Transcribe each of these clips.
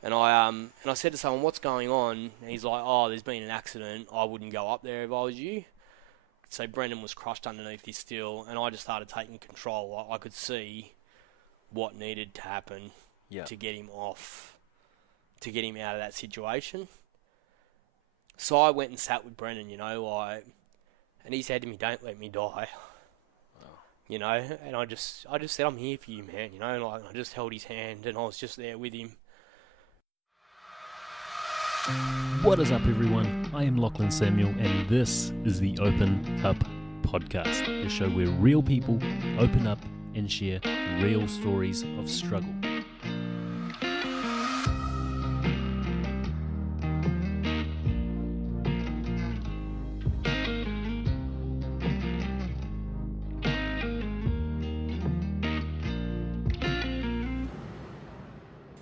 And I said to someone, "What's going on?" And he's like, "Oh, there's been an accident. I wouldn't go up there if I was you." So Brendan was crushed underneath his steel, and I just started taking control. I could see what needed to happen Yeah. to get him off, to get him out of that situation. So I went and sat with Brendan, and he said to me, "Don't let me die." Wow. And I just said, "I'm here for you, man," like I just held his hand and I was just there with him. What is up, everyone? I am Lachlan Samuel, and this is the Open Up Podcast, the show where real people open up and share real stories of struggle.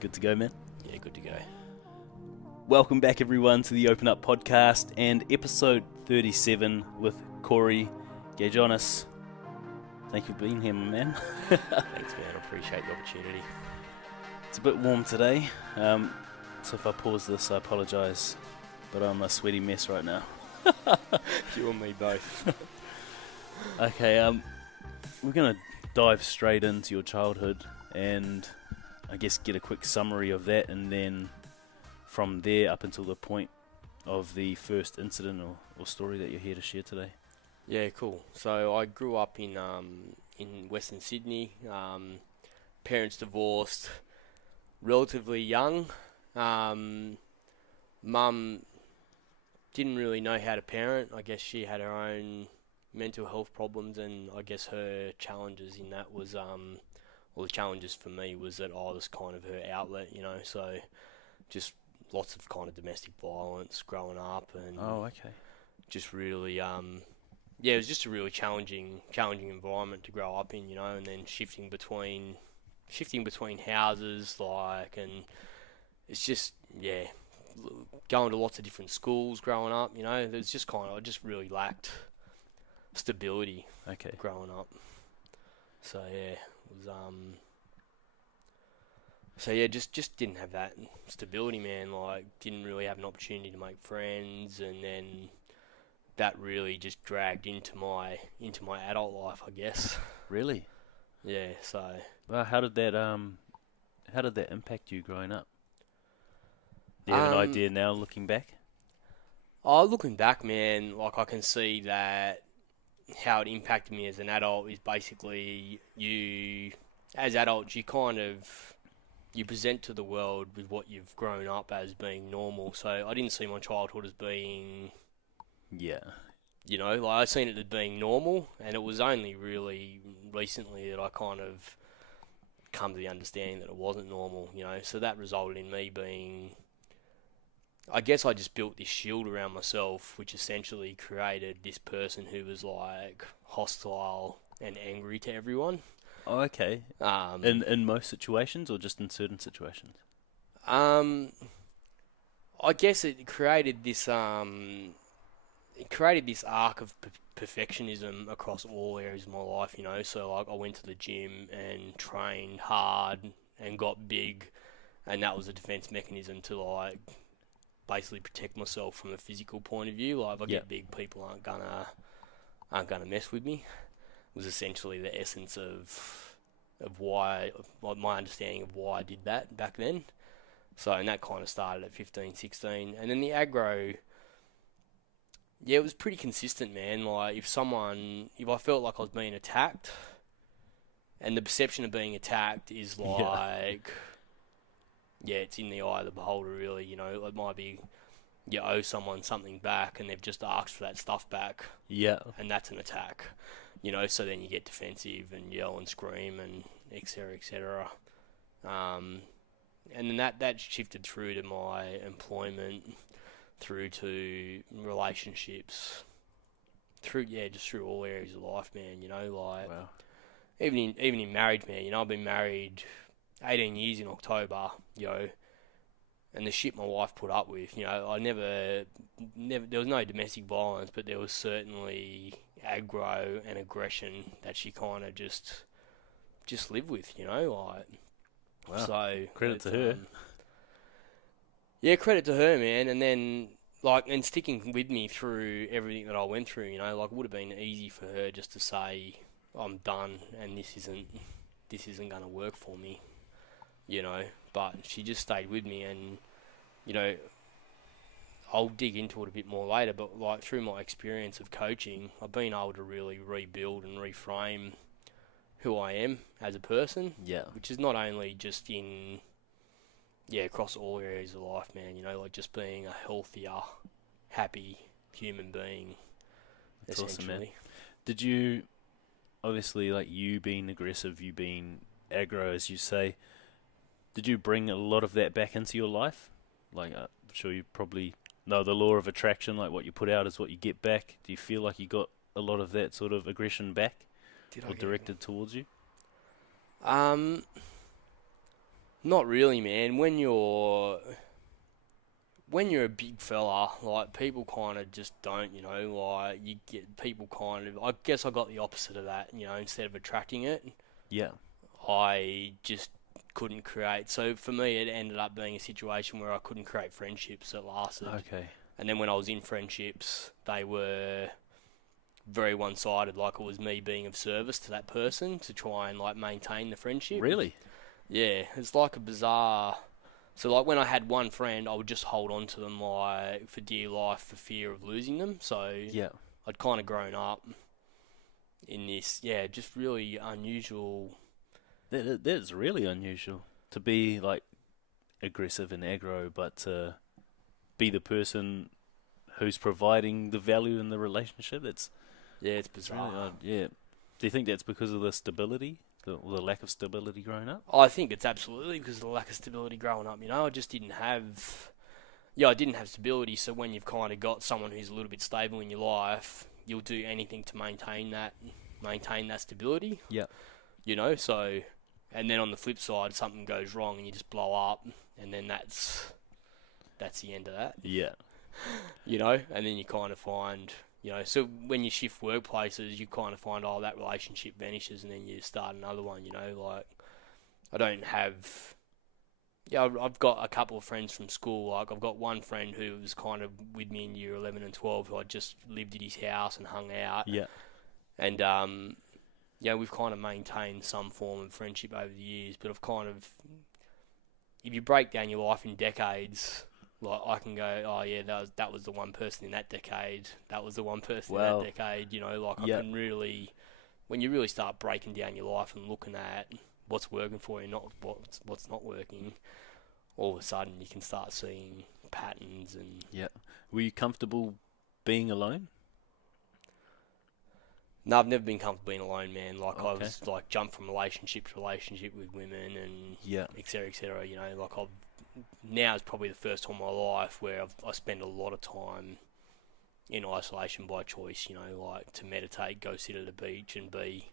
Good to go, man. Yeah, good to go. Welcome back, everyone, to the Open Up Podcast and episode 37 with Corey Gaidzionis. Thank you for being here, my man. Thanks, man. I appreciate the opportunity. It's a bit warm today, so if I pause this, I apologise, but I'm a sweaty mess right now. You and me both. Okay, we're going to dive straight into your childhood and I guess get a quick summary of that, and then from there up until the point of the first incident or story that you're here to share today. Yeah, cool. So I grew up in Western Sydney. Parents divorced relatively young. Mum didn't really know how to parent. I guess she had her own mental health problems, and I guess her challenges in that was, well, the challenges for me was that I was kind of her outlet, so just lots of kind of domestic violence growing up, and just really, it was just a really challenging environment to grow up in, and then shifting between houses, and it's just, going to lots of different schools growing up, there's just I just really lacked stability growing up. So it was just didn't have that stability, man. Didn't really have an opportunity to make friends, and then that really just dragged into my adult life, I guess. Really? Yeah. So. Well, how did that impact you growing up? Do you have an idea now, looking back? Looking back, man, I can see that how it impacted me as an adult is basically as adults, you present to the world with what you've grown up as being normal. So I didn't see my childhood as being, I seen it as being normal, and it was only really recently that I kind of come to the understanding that it wasn't normal, So that resulted in me being, I guess I just built this shield around myself, which essentially created this person who was hostile and angry to everyone. Oh, okay. In most situations, or just in certain situations? I guess it created this arc of perfectionism across all areas of my life, So I went to the gym and trained hard and got big, and that was a defense mechanism to basically protect myself from a physical point of view. If I get big, people aren't gonna mess with me. Was essentially the essence of why, my understanding of why I did that back then. So, and that kind of started at 15, 16. And then the aggro, it was pretty consistent, man. If I felt like I was being attacked, and the perception of being attacked is it's in the eye of the beholder, really. It might be you owe someone something back and they've just asked for that stuff back. Yeah. And that's an attack. So then you get defensive and yell and scream and et cetera, et cetera. And then that shifted through to my employment, through to relationships, through all areas of life, man. Wow. Even in marriage, man. I've been married 18 years in October, and the shit my wife put up with, I never, there was no domestic violence, but there was certainly aggro and aggression that she kind of just lived with, Wow. So credit to her. Yeah, credit to her, man. And then, and sticking with me through everything that I went through, it would have been easy for her just to say, I'm done and this isn't going to work for me, But she just stayed with me and, I'll dig into it a bit more later, but through my experience of coaching, I've been able to really rebuild and reframe who I am as a person. Yeah. Which is not only just across all areas of life, man, just being a healthier, happy human being, That's essentially. awesome, man. Did you, obviously, you being aggressive, you being aggro, as you say, did you bring a lot of that back into your life? I'm sure you probably know the law of attraction, what you put out is what you get back. Do you feel like you got a lot of that sort of aggression back or directed towards you? Not really, man. When you're a big fella, people kind of just don't, you get people kind of, I guess I got the opposite of that, instead of attracting it. Yeah. I just couldn't create. So for me, it ended up being a situation where I couldn't create friendships that lasted. Okay. And then when I was in friendships, they were very one-sided. It was me being of service to that person to try and maintain the friendship. Really? Yeah, it's a bizarre. So when I had one friend, I would just hold on to them for dear life for fear of losing them. So yeah, I'd kind of grown up in this, just really unusual. That is really unusual to be aggressive and aggro, but to be the person who's providing the value in the relationship. It's bizarre. Really odd. Yeah. Do you think that's because of the stability, the lack of stability growing up? I think it's absolutely because of the lack of stability growing up. I just didn't have. I didn't have stability. So when you've kind of got someone who's a little bit stable in your life, you'll do anything to maintain that stability. Yeah. So. And then on the flip side, something goes wrong and you just blow up, and then that's the end of that. Yeah. And then you kind of find, so when you shift workplaces, you kind of find, that relationship vanishes, and then you start another one, I don't have, I've got a couple of friends from school. I've got one friend who was kind of with me in year 11 and 12 who I just lived at his house and hung out. Yeah. And, we've kind of maintained some form of friendship over the years, but if you break down your life in decades, I can go, that was the one person in that decade, that was the one person in that decade, I can really, when you really start breaking down your life and looking at what's working for you, not what's not working, all of a sudden you can start seeing patterns. And yeah. Were you comfortable being alone? No, I've never been comfortable being alone, man. I Okay. was jumped from relationship to relationship with women and et cetera, et cetera. Now is probably the first time in my life where I spend a lot of time in isolation by choice, to meditate, go sit at the beach and be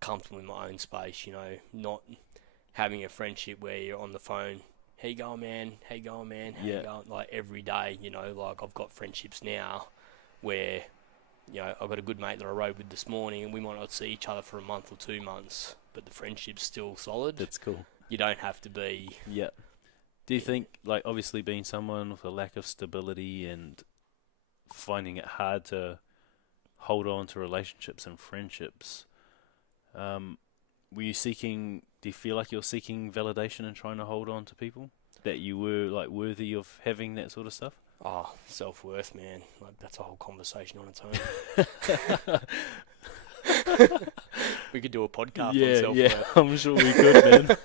comfortable in my own space, not having a friendship where you're on the phone, how you going, man? How you going, man? How you going? Every day, I've got friendships now where, I've got a good mate that I rode with this morning and we might not see each other for a month or 2 months, but the friendship's still solid. That's cool. You don't have to be... Yeah. Do you think, obviously being someone with a lack of stability and finding it hard to hold on to relationships and friendships, do you feel like you're seeking validation and trying to hold on to people? That you were, worthy of having that sort of stuff? Oh, self-worth, man. That's a whole conversation on its own. We could do a podcast on self-worth. Yeah, I'm sure we could,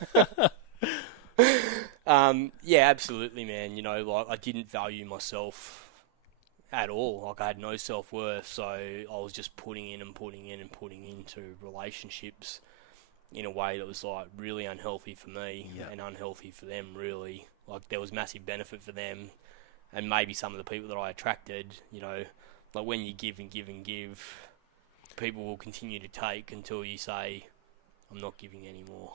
man. Absolutely, man. I didn't value myself at all. I had no self-worth, so I was just putting into relationships in a way that was really unhealthy for me and unhealthy for them, really. There was massive benefit for them. And maybe some of the people that I attracted, when you give and give and give, people will continue to take until you say, I'm not giving anymore.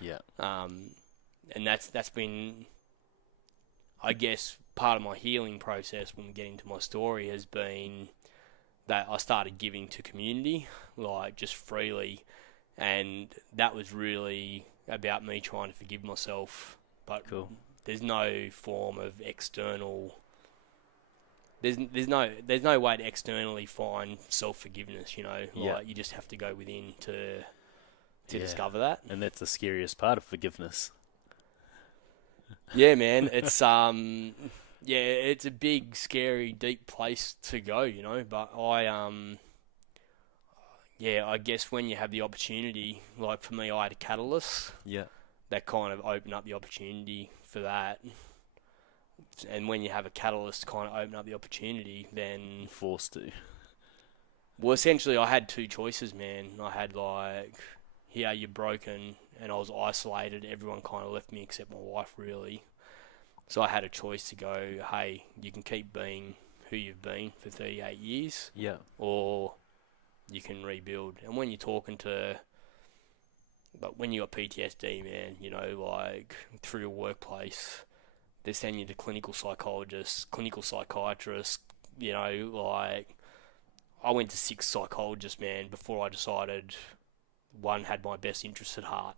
Yeah. And that's been, I guess, part of my healing process when we get into my story has been that I started giving to community, just freely. And that was really about me trying to forgive myself. But cool. there's no form of external. There's no way to externally find self-forgiveness, you know. Like, you just have to go within to discover that. And that's the scariest part of forgiveness. Yeah, man. It's it's a big, scary, deep place to go, you know. But I guess when you have the opportunity, like for me, I had a catalyst. Yeah. That kind of opened up the opportunity for that. And when you have a catalyst kind of open up the opportunity, then... Forced to. Well, essentially, I had two choices, man. I had, like, here, you're broken, and I was isolated. Everyone kind of left me except my wife, really. So I had a choice to go, hey, you can keep being who you've been for 38 years. Yeah. Or you can rebuild. And when you're talking to... But when you got PTSD, man, you know, like, through your workplace... They send you to clinical psychologists, clinical psychiatrists, you know, like, I went to 6 psychologists, man, before I decided one had my best interests at heart.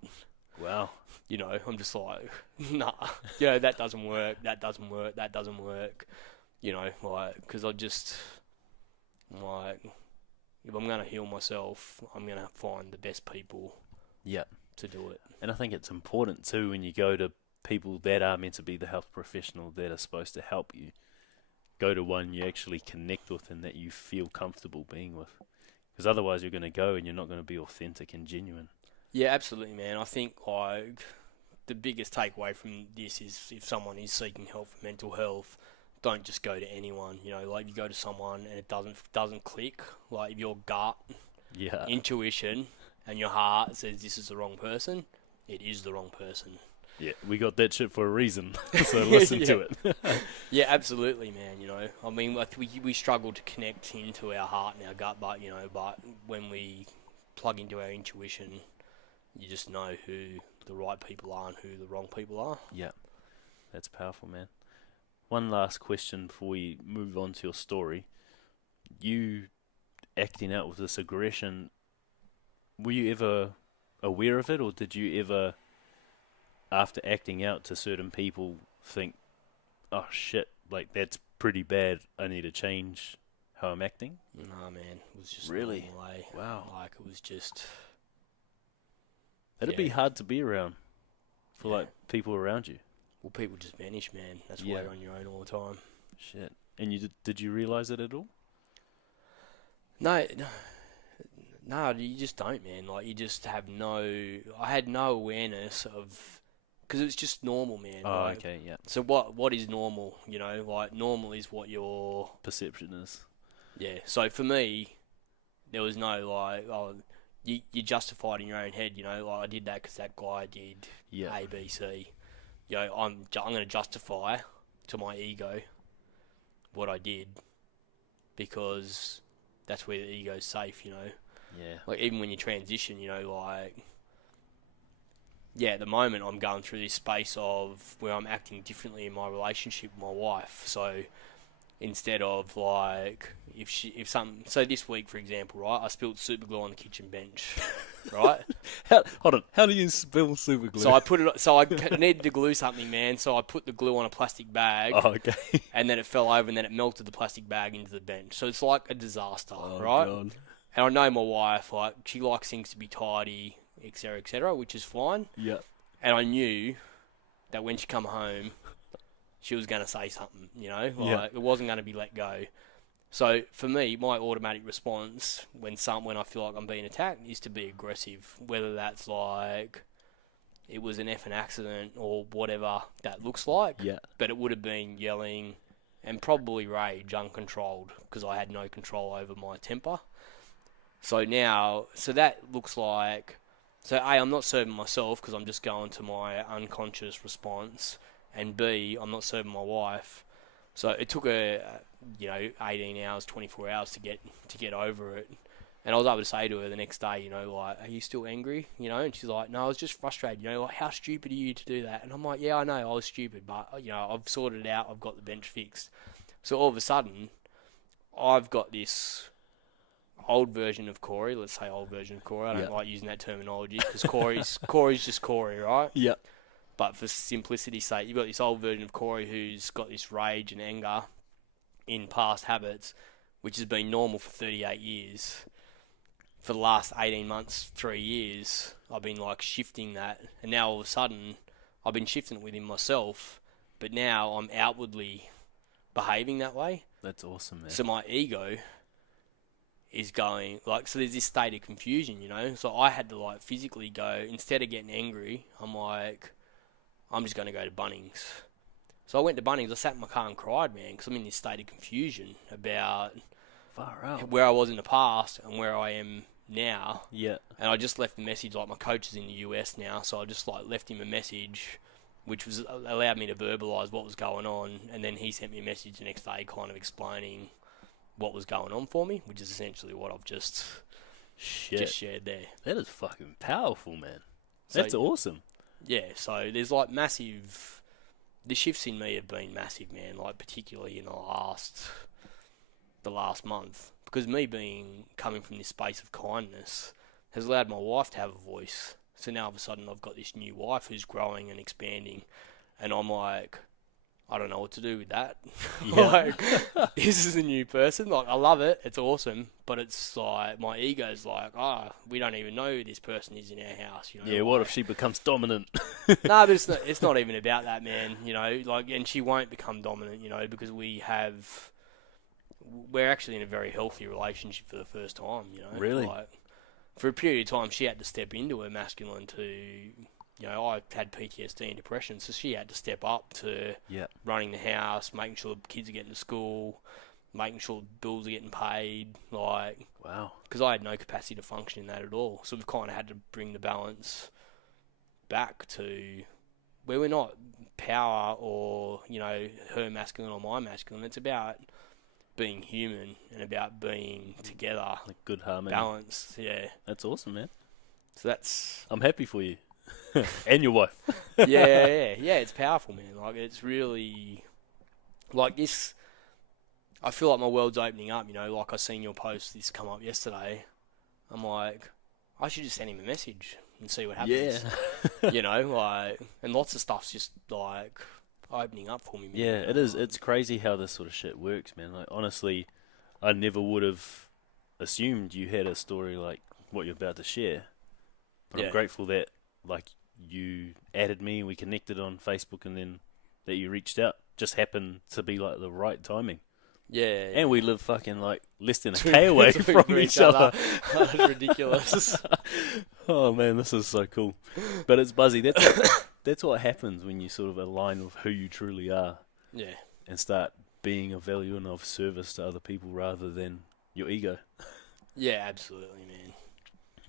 Wow. You know, I'm just like, nah, you know, that doesn't work, you know, like, because like, if I'm going to heal myself, I'm going to find the best people to do it. And I think it's important, too, when you go to people that are meant to be the health professional that are supposed to help you, go to one you actually connect with and that you feel comfortable being with. Because otherwise you're going to go and you're not going to be authentic and genuine. Yeah, absolutely, man. I think, like, the biggest takeaway from this is if someone is seeking help for mental health, don't just go to anyone. You know, like, you go to someone and it doesn't click. Like, if your gut, intuition, and your heart says this is the wrong person, it is the wrong person. Yeah, we got that shit for a reason, so listen to it. Yeah, absolutely, man, you know. I mean, like, we struggle to connect into our heart and our gut, but when we plug into our intuition, you just know who the right people are and who the wrong people are. Yeah, that's powerful, man. One last question before we move on to your story. You acting out with this aggression, were you ever aware of it, or did you ever... after acting out to certain people, think, oh shit, like that's pretty bad, I need to change how I'm acting? Nah, man, it was just really? way. Wow. Like, it was just... It'd be hard to be around for like people around you. Well, people just vanish, man. That's why you're on your own all the time. Shit. And did you realise it at all? No, you just don't, man. Like, you just have I had no awareness of... Because it's just normal, man. Oh, like, okay, yeah. So what is normal, you know? Like, normal is what your... perception is. Yeah. So for me, there was no, like, you justified in your own head, you know? Like, I did that because that guy did A, B, C. You know, I'm going to justify to my ego what I did because that's where the ego's safe, you know? Yeah. Like, even when you transition, you know, like... Yeah, at the moment I'm going through this space of where I'm acting differently in my relationship with my wife. So instead of like so this week, for example, right, I spilled super glue on the kitchen bench, right? Hold on, how do you spill super glue? So I needed to glue something, man. So I put the glue on a plastic bag. Oh, okay. And then it fell over, and then it melted the plastic bag into the bench. So it's like a disaster, right? God. And I know my wife, like, she likes things to be tidy, etc., which is fine. Yeah. And I knew that when she come home, she was going to say something, you know? Like, it wasn't going to be let go. So, for me, my automatic response when I feel like I'm being attacked is to be aggressive. Whether that's like, it was an effing accident or whatever that looks like. Yeah. But it would have been yelling and probably rage uncontrolled because I had no control over my temper. So that looks like... So, A, I'm not serving myself because I'm just going to my unconscious response. And B, I'm not serving my wife. So it took her, 18 hours, 24 hours to get over it. And I was able to say to her the next day, you know, like, are you still angry? You know, and she's like, no, I was just frustrated. You know, like, how stupid are you to do that? And I'm like, yeah, I know, I was stupid, but, you know, I've sorted it out. I've got the bench fixed. So all of a sudden, I've got this... old version of Corey, let's say old version of Corey. I don't like using that terminology because Corey's just Corey, right? Yeah. But for simplicity's sake, you've got this old version of Corey who's got this rage and anger in past habits, which has been normal for 38 years. For the last 18 months, 3 years, I've been like shifting that. And now all of a sudden, I've been shifting it within myself, but now I'm outwardly behaving that way. That's awesome, man. So my ego is going, like, so there's this state of confusion, you know? So I had to, like, physically go, instead of getting angry, I'm like, I'm just going to go to Bunnings. So I went to Bunnings, I sat in my car and cried, man, because I'm in this state of confusion about Far out. where I was in the past and where I am now. Yeah. And I just left the message, like, my coach is in the US now, so I just, like, left him a message, which was allowed me to verbalise what was going on, and then he sent me a message the next day kind of explaining what was going on for me, which is essentially what I've just shared there. That is fucking powerful, man. So, That's awesome. Yeah, so there's like massive... The shifts in me have been massive, man, like particularly in the last month. Because me coming from this space of kindness has allowed my wife to have a voice. So now all of a sudden I've got this new wife who's growing and expanding, and I'm like, I don't know what to do with that. Yeah. Like, this is a new person. Like, I love it. It's awesome. But it's like, my ego's like, we don't even know who this person is in our house. You know? Yeah, what if she becomes dominant? No, but it's not even about that, man. You know, like, and she won't become dominant, you know, because we're actually in a very healthy relationship for the first time, you know. Really? Like, for a period of time, she had to step into her masculine to... You know, I had PTSD and depression, so she had to step up to running the house, making sure the kids are getting to school, making sure bills are getting paid, like... Wow. Because I had no capacity to function in that at all. So we've kind of had to bring the balance back to where we're not power or, you know, her masculine or my masculine. It's about being human and about being together. Like good harmony. Balanced, yeah. That's awesome, man. So that's... I'm happy for you. And your wife. Yeah, it's powerful, man. Like, it's really... Like, this... I feel like my world's opening up, you know, like I seen your post, this come up yesterday. I'm like, I should just send him a message and see what happens. Yeah. You know, like, and lots of stuff's just, like, opening up for me, man. Yeah, it is. It's crazy how this sort of shit works, man. Like, honestly, I never would have assumed you had a story like what you're about to share. But I'm grateful that, like, you added me, we connected on Facebook, and then that you reached out. Just happened to be, like, the right timing. Yeah. And we live fucking, like, less than a K away from each other. That's ridiculous. Oh, man, this is so cool. But it's buzzy. That's what happens when you sort of align with who you truly are. Yeah. And start being of value and of service to other people rather than your ego. Yeah, absolutely, man.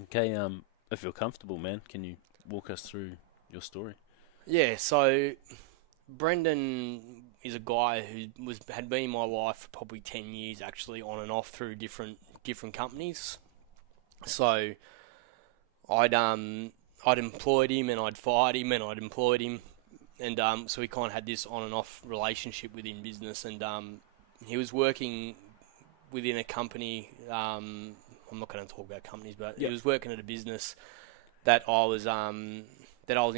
Okay, if you're comfortable, man, can you walk us through your story? Yeah, so Brendan is a guy who had been in my life for probably 10 years, actually, on and off through different companies. So I'd employed him and I'd fired him and I'd employed him, and so we kind of had this on and off relationship within business. And he was working within a company. I'm not going to talk about companies, but he was working at a business that I was in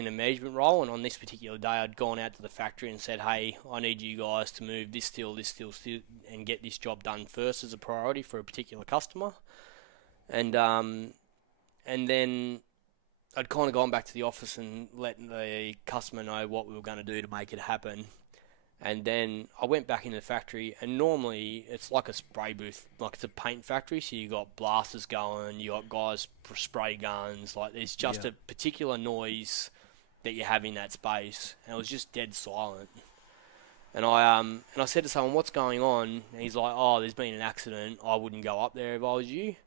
a management role, and on this particular day I'd gone out to the factory and said, hey, I need you guys to move this steel, and get this job done first as a priority for a particular customer. And then I'd kind of gone back to the office and let the customer know what we were going to do to make it happen. And then I went back into the factory, and normally it's like a spray booth, like it's a paint factory, so you got blasters going, you got guys for spray guns, like there's just a particular noise that you have in that space, and it was just dead silent. And I said to someone, what's going on? And he's like, oh, there's been an accident, I wouldn't go up there if I was you.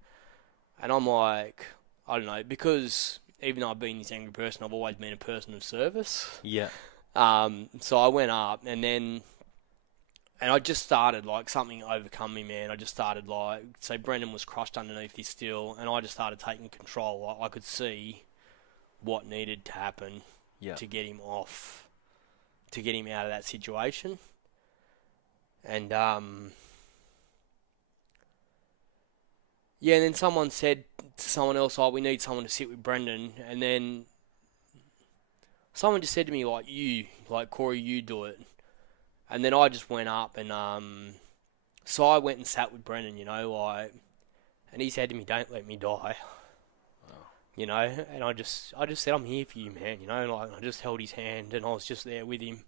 And I'm like, I don't know, because even though I've been this angry person, I've always been a person of service. Yeah. So I went up, and I just started, like, something overcome me, man. I just started, like, so Brendan was crushed underneath this steel, and I just started taking control. I could see what needed to happen to get him off, to get him out of that situation. And, and then someone said to someone else, oh, we need someone to sit with Brendan, and then someone just said to me, like, Corey, you do it. And then I just went up and, so I went and sat with Brendan, and he said to me, don't let me die. And I just said, I'm here for you, man, and I just held his hand and I was just there with him,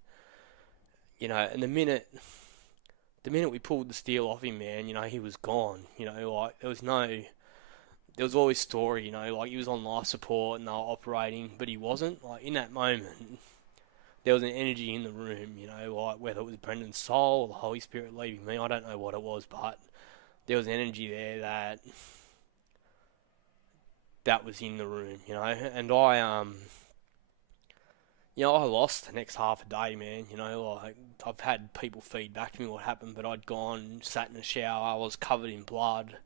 and the minute we pulled the steel off him, man, he was gone, there was always story, like he was on life support and they were operating, but he wasn't, like in that moment, there was an energy in the room, like whether it was Brendan's soul or the Holy Spirit leaving me, I don't know what it was, but there was energy there that was in the room, and I lost the next half a day, man, like I've had people feed back to me what happened, but I'd gone, sat in the shower, I was covered in blood,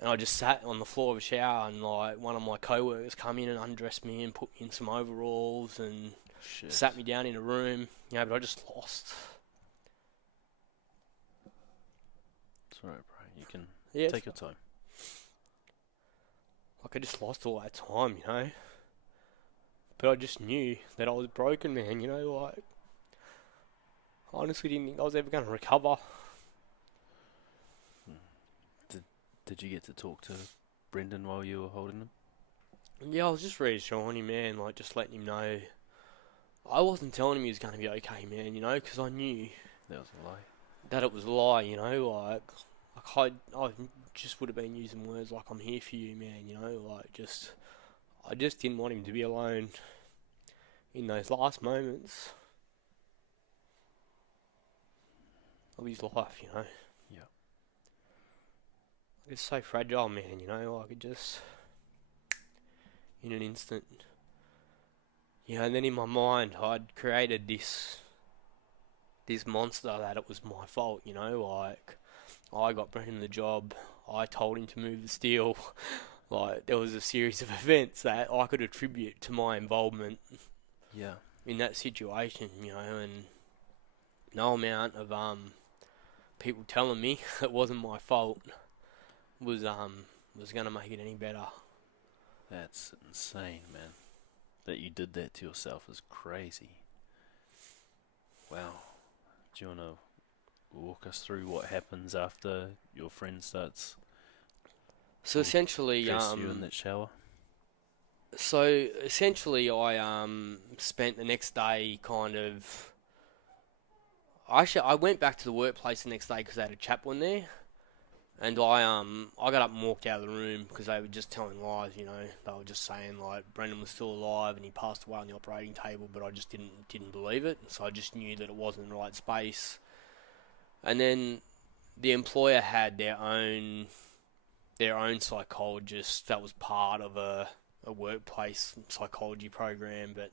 and I just sat on the floor of a shower, and like one of my co-workers come in and undressed me and put me in some overalls and sat me down in a room, but I just lost. It's alright, bro, you can take your time. Like, I just lost all that time, But I just knew that I was broken, man, like... I honestly didn't think I was ever going to recover. Did you get to talk to Brendan while you were holding him? Yeah, I was just reassuring him, man, like, just letting him know... I wasn't telling him he was going to be okay, man, because I knew... That was a lie. That it was a lie, like I just would have been using words like, I'm here for you, man, like, I just didn't want him to be alone in those last moments of his life, Yeah. It's so fragile, man, like it just, in an instant, and then in my mind, I'd created this monster that it was my fault, like, I got Brendan the job, I told him to move the steel, like, there was a series of events that I could attribute to my involvement in that situation, and no amount of people telling me it wasn't my fault was going to make it any better. That's insane, man. That you did that to yourself is crazy. Wow. Do you want to walk us through what happens after your friend starts so essentially dress you in that shower? So essentially I spent the next day kind of... I went back to the workplace the next day because they had a chaplain there, and I got up and walked out of the room because they were just telling lies, They were just saying like Brendan was still alive and he passed away on the operating table, but I just didn't believe it. So I just knew that it wasn't the right space. And then the employer had their own psychologist that was part of a workplace psychology program, but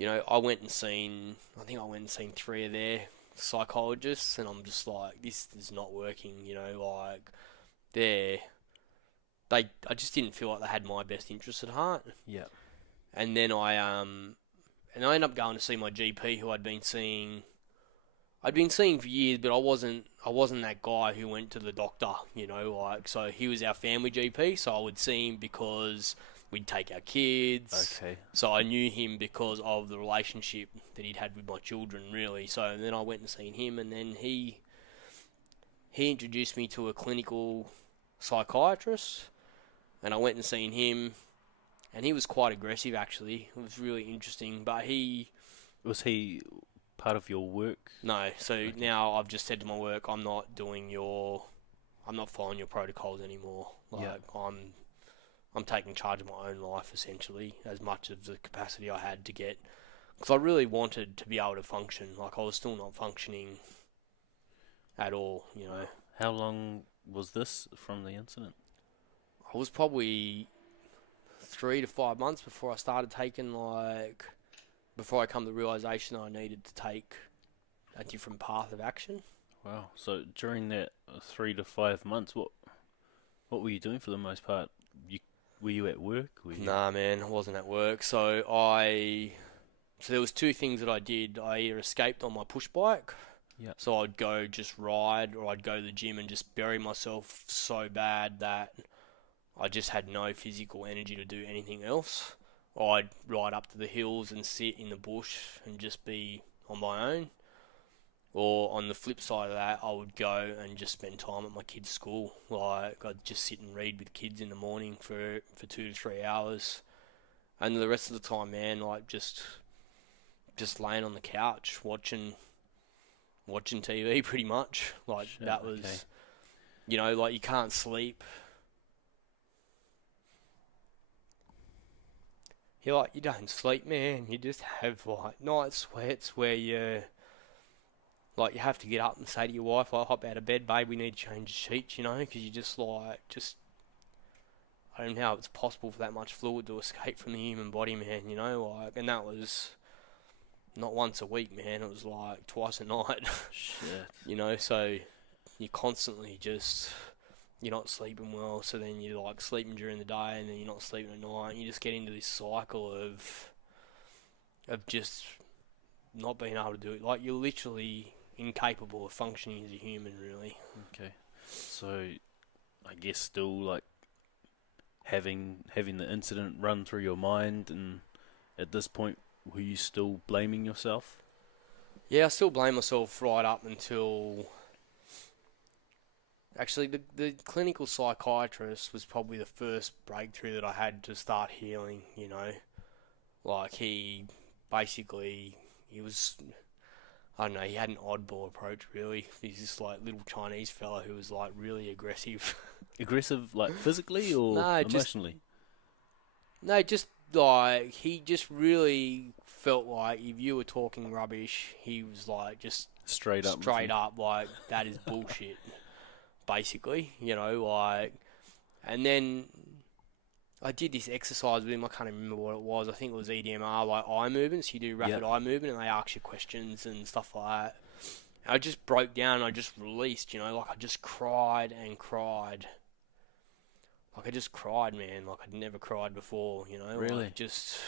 I went and seen 3 of their psychologists, and I'm just like, this is not working, like I just didn't feel like they had my best interest at heart. Yeah. And then I ended up going to see my GP, who I'd been seeing for years, but I wasn't that guy who went to the doctor, like, so he was our family GP, so I would see him because we'd take our kids. Okay. So I knew him because of the relationship that he'd had with my children, really. So then I went and seen him, and then he introduced me to a clinical psychiatrist, and I went and seen him, and he was quite aggressive, actually. It was really interesting, but Was he part of your work? No, so now I've just said to my work, I'm not following your protocols anymore. Like, I'm taking charge of my own life, essentially, as much of the capacity I had to get. Because I really wanted to be able to function. Like, I was still not functioning at all, How long was this from the incident? I was probably 3 to 5 months before I started taking, before I come to the realisation I needed to take a different path of action. Wow. So during that 3 to 5 months, what were you doing for the most part? Were you at work? Nah, man, I wasn't at work. So there was 2 things that I did. I either escaped on my push bike. Yeah. So I'd go just ride, or I'd go to the gym and just bury myself so bad that I just had no physical energy to do anything else. I'd ride up to the hills and sit in the bush and just be on my own. Or on the flip side of that, I would go and just spend time at my kids' school. Like, I'd just sit and read with kids in the morning for 2 to 3 hours. And the rest of the time, man, like, just laying on the couch watching TV pretty much. Like, Shit, that was, okay. you know, like, you can't sleep. You don't sleep, man. You just have, like, night sweats where you have to get up and say to your wife, like, hop out of bed, babe, we need to change the sheets, you know, because you just, I don't know how it's possible for that much fluid to escape from the human body, man, you know, like, and that was not once a week, man, it was, like, twice a night, Shit. you know, so you're constantly just, you're not sleeping well, so then you're, like, sleeping during the day, and then you're not sleeping at night, and you just get into this cycle of just not being able to do it, like, you're literally incapable of functioning as a human, really. Okay. So, I guess still, like, having the incident run through your mind, and at this point, were you still blaming yourself? Yeah, I still blame myself right up until... Actually, the clinical psychiatrist was probably the first breakthrough that I had to start healing, you know. Like, he was... I don't know, he had an oddball approach, really. He's this, like, little Chinese fella who was, like, really aggressive. Aggressive, like, physically or emotionally? Just, like, he just really felt like if you were talking rubbish, he was, like, just... Straight up, like, that is bullshit, basically, you know, like... And then I did this exercise with him, I can't remember what it was, I think it was EDMR, like eye movements, you do rapid eye movement and they ask you questions and stuff like that. And I just broke down and I just released, you know, like I just cried and cried. Like I just cried, man, like I'd never cried before, you know. Really? Like just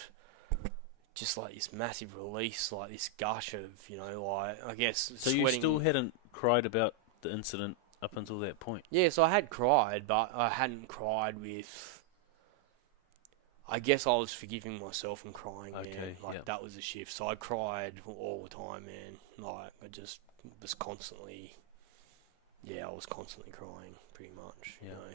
like this massive release, like this gush of, you know, like, I guess So sweating. you still hadn't cried about the incident up until that point? Yeah, so I had cried, but I hadn't cried with... I guess I was forgiving myself and crying, man. Okay, Like, yep. that was the shift. So I cried all the time, man. Like, I just was constantly... Yeah, I was constantly crying, pretty much, you Yeah. know.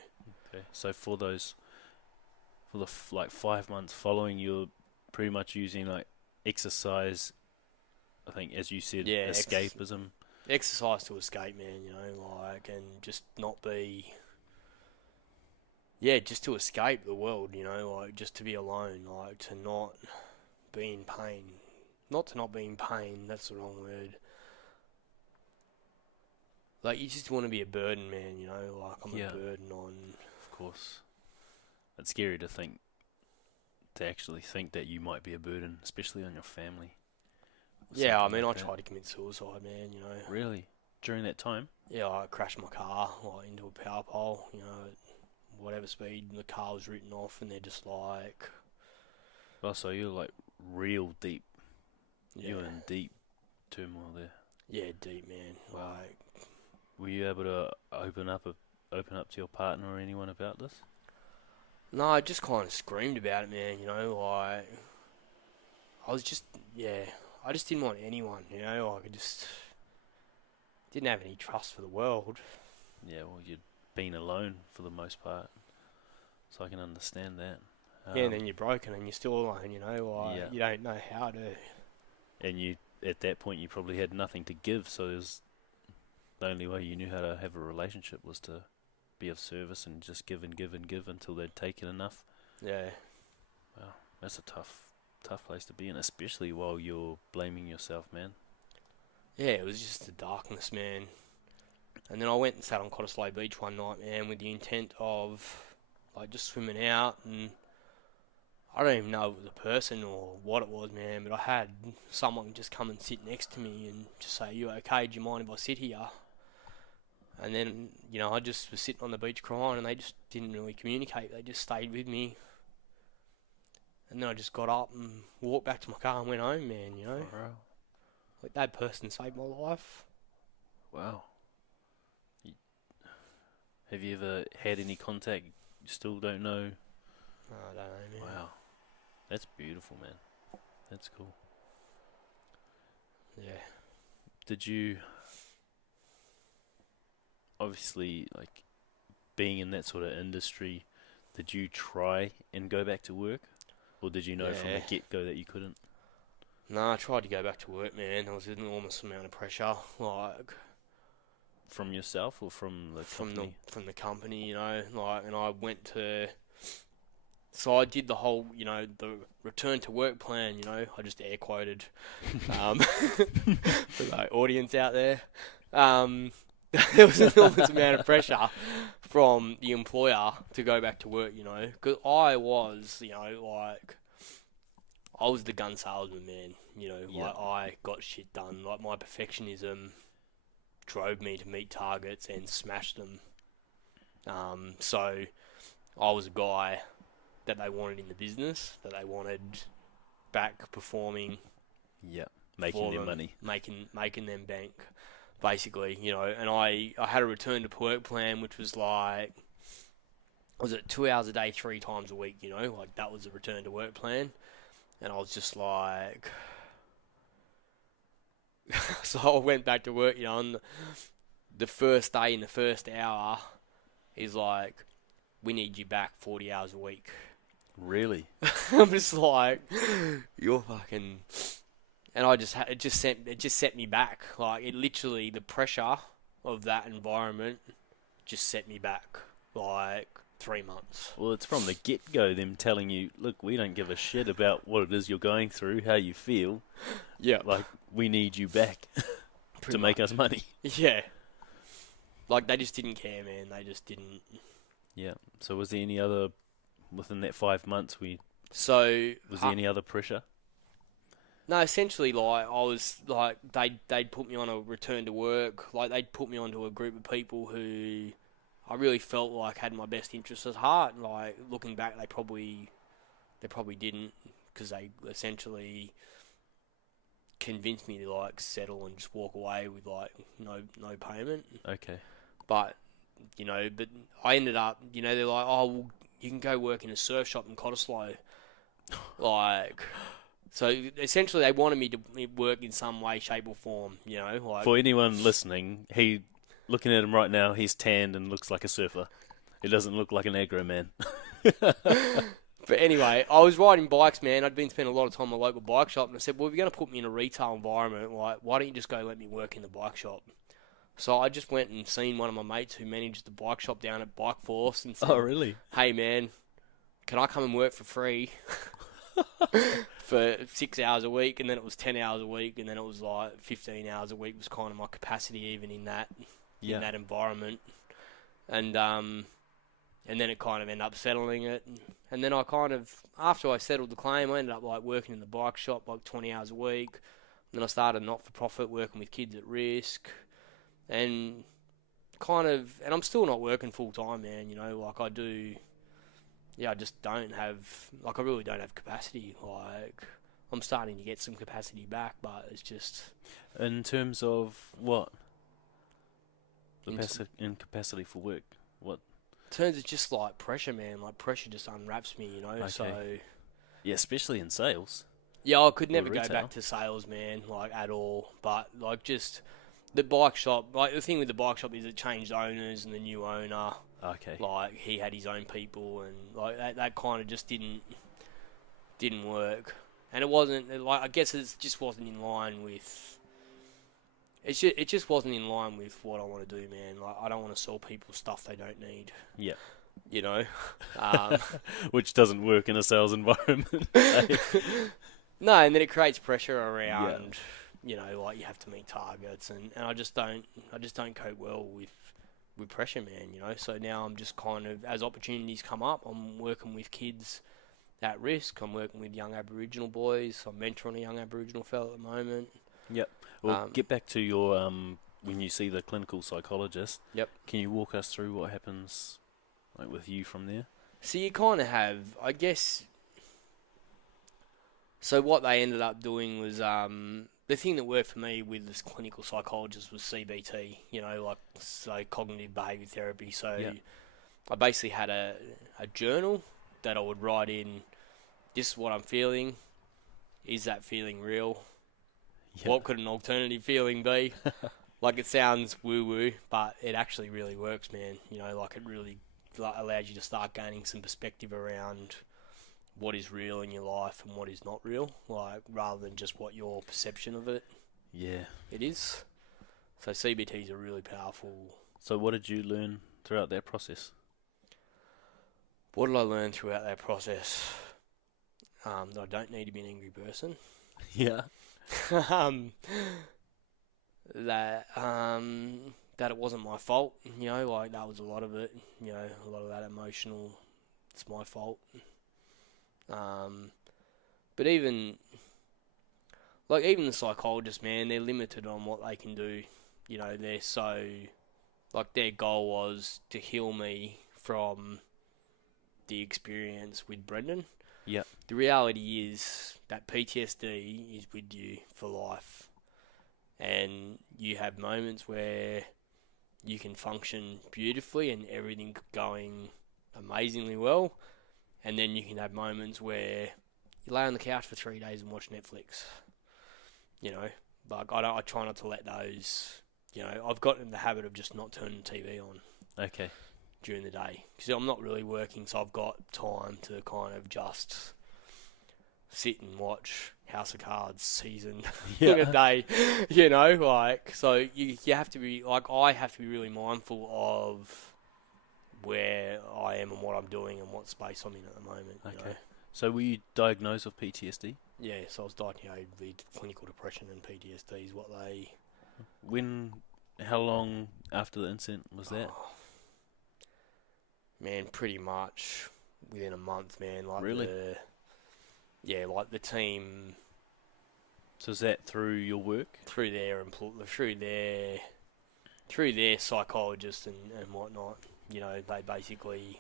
Okay. So for the 5 months following, you're pretty much using, like, exercise, I think, as you said, Yeah, escapism. Exercise to escape, man, you know, like, and just not be... Yeah, just to escape the world, you know, like, just to be alone, like, to not be in pain. Not to not be in pain, that's the wrong word. Like, you just want to be a burden, man, you know, like, I'm Yeah. a burden on... Of course. It's scary to actually think that you might be a burden, especially on your family. Yeah, I Something mean, like I that. tried to commit suicide, man, you know. Really? During that time? Yeah, I crashed my car, like, into a power pole, you know, at whatever speed, and the car was written off, and they're just like... Oh, so you're, like, real deep. Yeah, You're in deep turmoil there. yeah, deep, man. Wow. Like, Were you able to open up to your partner or anyone about this? no, I just kind of screamed about it, man, you know, like... I was just, yeah, I just didn't want anyone, you know, like, I just didn't have any trust for the world. Yeah, well, you'd been alone for the most part, so I can understand that. Yeah, and then you're broken and you're still alone, you know, like, Yeah. you don't know how to... And you, at that point, you probably had nothing to give, so the only way you knew how to have a relationship was to be of service and just give and give and give until they'd taken enough. Yeah. Wow, that's a tough place to be in, especially while you're blaming yourself, man. Yeah, it was just the darkness, man. And then I went and sat on Cottesloe Beach one night, man, with the intent of, like, just swimming out, and I don't even know if it was a person or what it was, man, but I had someone just come and sit next to me and just say, "You okay? Do you mind if I sit here?" And then, you know, I just was sitting on the beach crying, and they just didn't really communicate. They just stayed with me. And then I just got up and walked back to my car and went home, man, you know? Wow. Like, that person saved my life. Wow. Have you ever had any contact? You still don't know? I don't know, man. Wow. That's beautiful, man. That's cool. Yeah. Did you, obviously, like, being in that sort of industry, did you try and go back to work? Or did you know from the Yeah. get-go that you couldn't? No, I tried to go back to work, man. There was an enormous amount of pressure, like From yourself or from the company? from the company, and I went to. So I did the whole, the return to work plan. I just air quoted, for the audience out there. There was an enormous amount of pressure from the employer to go back to work. Because I was, I was the gun salesman, man. I got shit done. Like, my perfectionism drove me to meet targets and smash them. So I was a guy that they wanted in the business, that they wanted back performing. Yeah, making their money. Making them bank, basically, and I had a return to work plan, which was like, was it 2 hours a day, 3 times a week, like that was a return to work plan. And I was just like, so I went back to work, and the first day in the first hour is like, we need you back 40 hours a week. Really? I'm just like, you're fucking, and it just set me back. Like, it literally, the pressure of that environment just set me back like 3 months. Well, it's from the get-go, them telling you, look, we don't give a shit about what it is you're going through, how you feel. Yeah. Like, we need you back to make us money. Yeah. Like, they just didn't care, man. They just didn't. Yeah. So was there any other, within that 5 months, was there any other pressure? No, essentially, like, I was, like, they'd put me on a return to work. Like, they'd put me onto a group of people who I really felt like had my best interests at heart. Like, looking back, they probably didn't, because they essentially convinced me to, like, settle and just walk away with, like, no payment. Okay. But I ended up, they're like, oh, well, you can go work in a surf shop in Cottesloe. Like, so essentially they wanted me to work in some way, shape or form, like. For anyone listening, looking at him right now, he's tanned and looks like a surfer. He doesn't look like an aggro man. But anyway, I was riding bikes, man. I'd been spending a lot of time in a local bike shop, and I said, well, if you're going to put me in a retail environment, like, why don't you just go let me work in the bike shop? So I just went and seen one of my mates who managed the bike shop down at Bike Force and said, Oh, really? hey, man, can I come and work for free for 6 hours a week? And then it was 10 hours a week, and then it was like 15 hours a week was kind of my capacity even in that environment. And then it kind of ended up settling it. And then I kind of, after I settled the claim, I ended up like working in the bike shop like 20 hours a week. And then I started not-for-profit working with kids at risk. And I'm still not working full-time, man, like I do. Yeah, I just don't have, like, I really don't have capacity. Like, I'm starting to get some capacity back, but it's just. In terms of what? Incapacity for work? What? In terms of just, like, pressure, man. Like, pressure just unwraps me, Okay. So. Yeah, especially in sales. Yeah, I could never go retail. back to sales, man, like, at all. But, like, just the bike shop, like, the thing with the bike shop is it changed owners and the new owner. Okay. Like, he had his own people, and like that kind of just didn't work. And it wasn't, like, I guess it just wasn't in line with. It just wasn't in line with what I want to do, man. Like, I don't want to sell people stuff they don't need. Yeah. Which Which doesn't work in a sales environment. No, and then it creates pressure around, like, you have to meet targets, and I just don't cope well with pressure, man, So now I'm just kind of, as opportunities come up, I'm working with kids at risk. I'm working with young Aboriginal boys. I'm mentoring a young Aboriginal fellow at the moment. Yep. Well, get back to your, when you see the clinical psychologist. Yep. Can you walk us through what happens, like, with you from there? So you kind of have, I guess, so what they ended up doing was, the thing that worked for me with this clinical psychologist was CBT, so cognitive behaviour therapy. So I basically had a journal that I would write in this is what I'm feeling. Is that feeling real? Yeah. What could an alternative feeling be? Like, it sounds woo-woo, but it actually really works, man. You know, like, it really allows you to start gaining some perspective around what is real in your life and what is not real, like, rather than just what your perception of it is. So CBT is a really powerful... So what did you learn throughout that process? What did I learn throughout that process? That I don't need to be an angry person. Yeah. That it wasn't my fault, you know, like, that was a lot of it, you know, a lot of that emotional, it's my fault. But even the psychologists, man, they're limited on what they can do. You know, they're so, like, their goal was to heal me from the experience with Brendan. Yeah. The reality is that PTSD is with you for life. And you have moments where you can function beautifully and everything going amazingly well. And then you can have moments where you lay on the couch for 3 days and watch Netflix. You know, like, I try not to let those, you know, I've got in the habit of just not turning the TV on. Okay. During the day. Because I'm not really working, so I've got time to kind of just sit and watch House of Cards season in a day, you know, like, so you have to be, like, I have to be really mindful of where I am and what I'm doing and what space I'm in at the moment. Okay. You know? So were you diagnosed with PTSD? Yeah, so I was diagnosed with clinical depression, and PTSD is what they... How long after the incident was that? Oh, man, pretty much within a month, man. Like, really? Like the team... So is that through your work? Through their psychologists and whatnot. You know, they basically,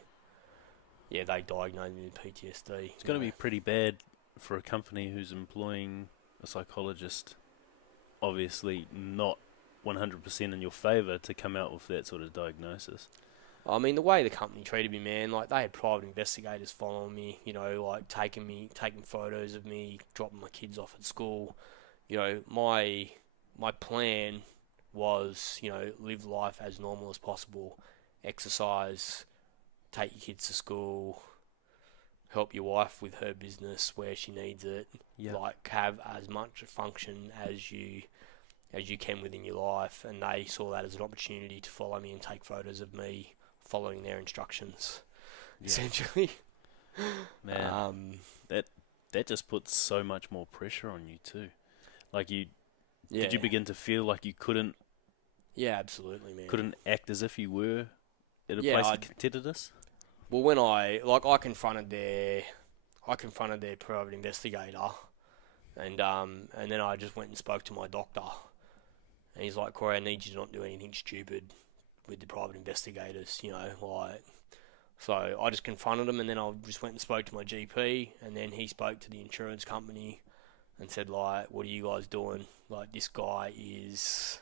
they diagnosed me with PTSD. It's going to be pretty bad for a company who's employing a psychologist, obviously not 100% in your favour, to come out with that sort of diagnosis. I mean, the way the company treated me, man, like, they had private investigators following me, you know, like, taking photos of me, dropping my kids off at school. You know, my plan was, you know, live life as normal as possible, exercise, take your kids to school, help your wife with her business where she needs it, like, have as much function as you can within your life. And they saw that as an opportunity to follow me and take photos of me following their instructions, essentially. Man, that just puts so much more pressure on you too. Like, did you begin to feel like you couldn't? Yeah, absolutely, man. Couldn't act as if you were at a place of contentedness? Well, when I confronted their private investigator, and then I just went and spoke to my doctor, and he's like, Corey, I need you to not do anything stupid with the private investigators, you know, like. So I just confronted him, and then I just went and spoke to my GP, and then he spoke to the insurance company and said, like, what are you guys doing? Like, this guy is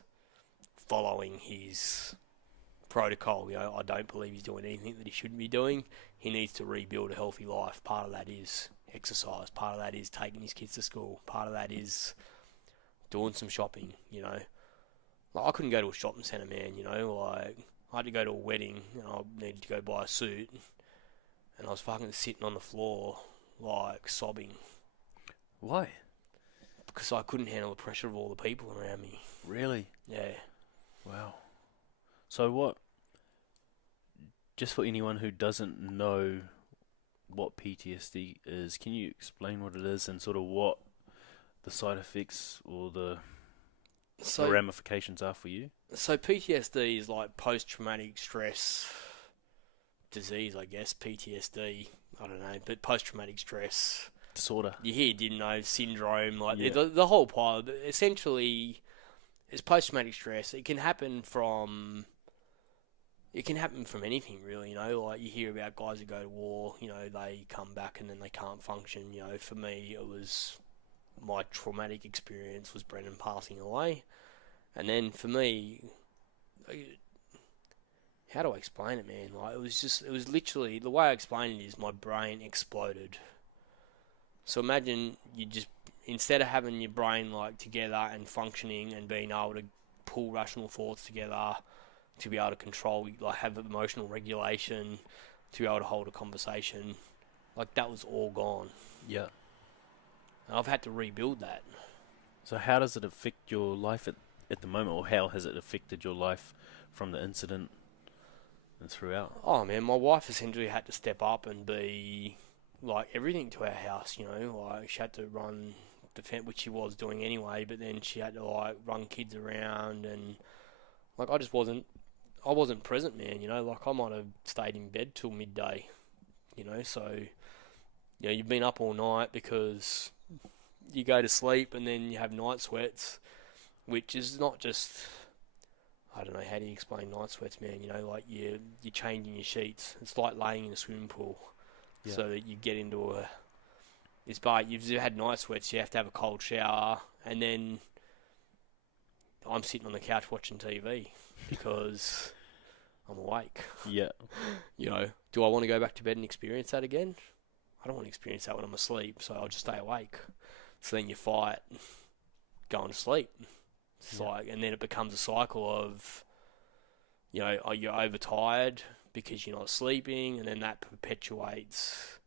following his protocol, you know. I don't believe he's doing anything that he shouldn't be doing. He needs to rebuild a healthy life. Part of that is exercise. Part of that is taking his kids to school. Part of that is doing some shopping, you know. Like, I couldn't go to a shopping centre, man, you know. Like, I had to go to a wedding, and I needed to go buy a suit, and I was fucking sitting on the floor, like, sobbing. Why? Because I couldn't handle the pressure of all the people around me. Really? Yeah. Wow. So what, just for anyone who doesn't know what PTSD is, can you explain what it is and sort of what the side effects or the ramifications are for you? So PTSD is like post-traumatic stress disease, I guess. PTSD, I don't know, but post-traumatic stress disorder. You hear, didn't know, syndrome, like the whole pile. But essentially, it's post-traumatic stress. It can happen from anything, really. You know, like, you hear about guys who go to war. You know, they come back and then they can't function. You know, for me, it was my traumatic experience was Brendan passing away. And then for me, how do I explain it, man? Like, it was literally, the way I explain it is my brain exploded. So imagine you just, instead of having your brain like together and functioning and being able to pull rational thoughts together to be able to control, like have emotional regulation, to be able to hold a conversation, like that was all gone. Yeah. And I've had to rebuild that. So how does it affect your life at the moment, or how has it affected your life from the incident and throughout? Oh man, my wife essentially had to step up and be like everything to our house, you know, like she had to run the fence, which she was doing anyway, but then she had to like run kids around, and like I wasn't present, man, you know, like I might have stayed in bed till midday, you know, so, you know, you've been up all night because you go to sleep and then you have night sweats, which is not just, I don't know, how do you explain night sweats, man? You know, like you're changing your sheets. It's like laying in a swimming pool, so that you get into it's bad. You've had night sweats, you have to have a cold shower, and then I'm sitting on the couch watching TV because I'm awake. Yeah. You know, do I want to go back to bed and experience that again? I don't want to experience that when I'm asleep, so I'll just stay awake. So then you fight going to sleep. It's like, and then it becomes a cycle of, you know, you're overtired because you're not sleeping, and then that perpetuates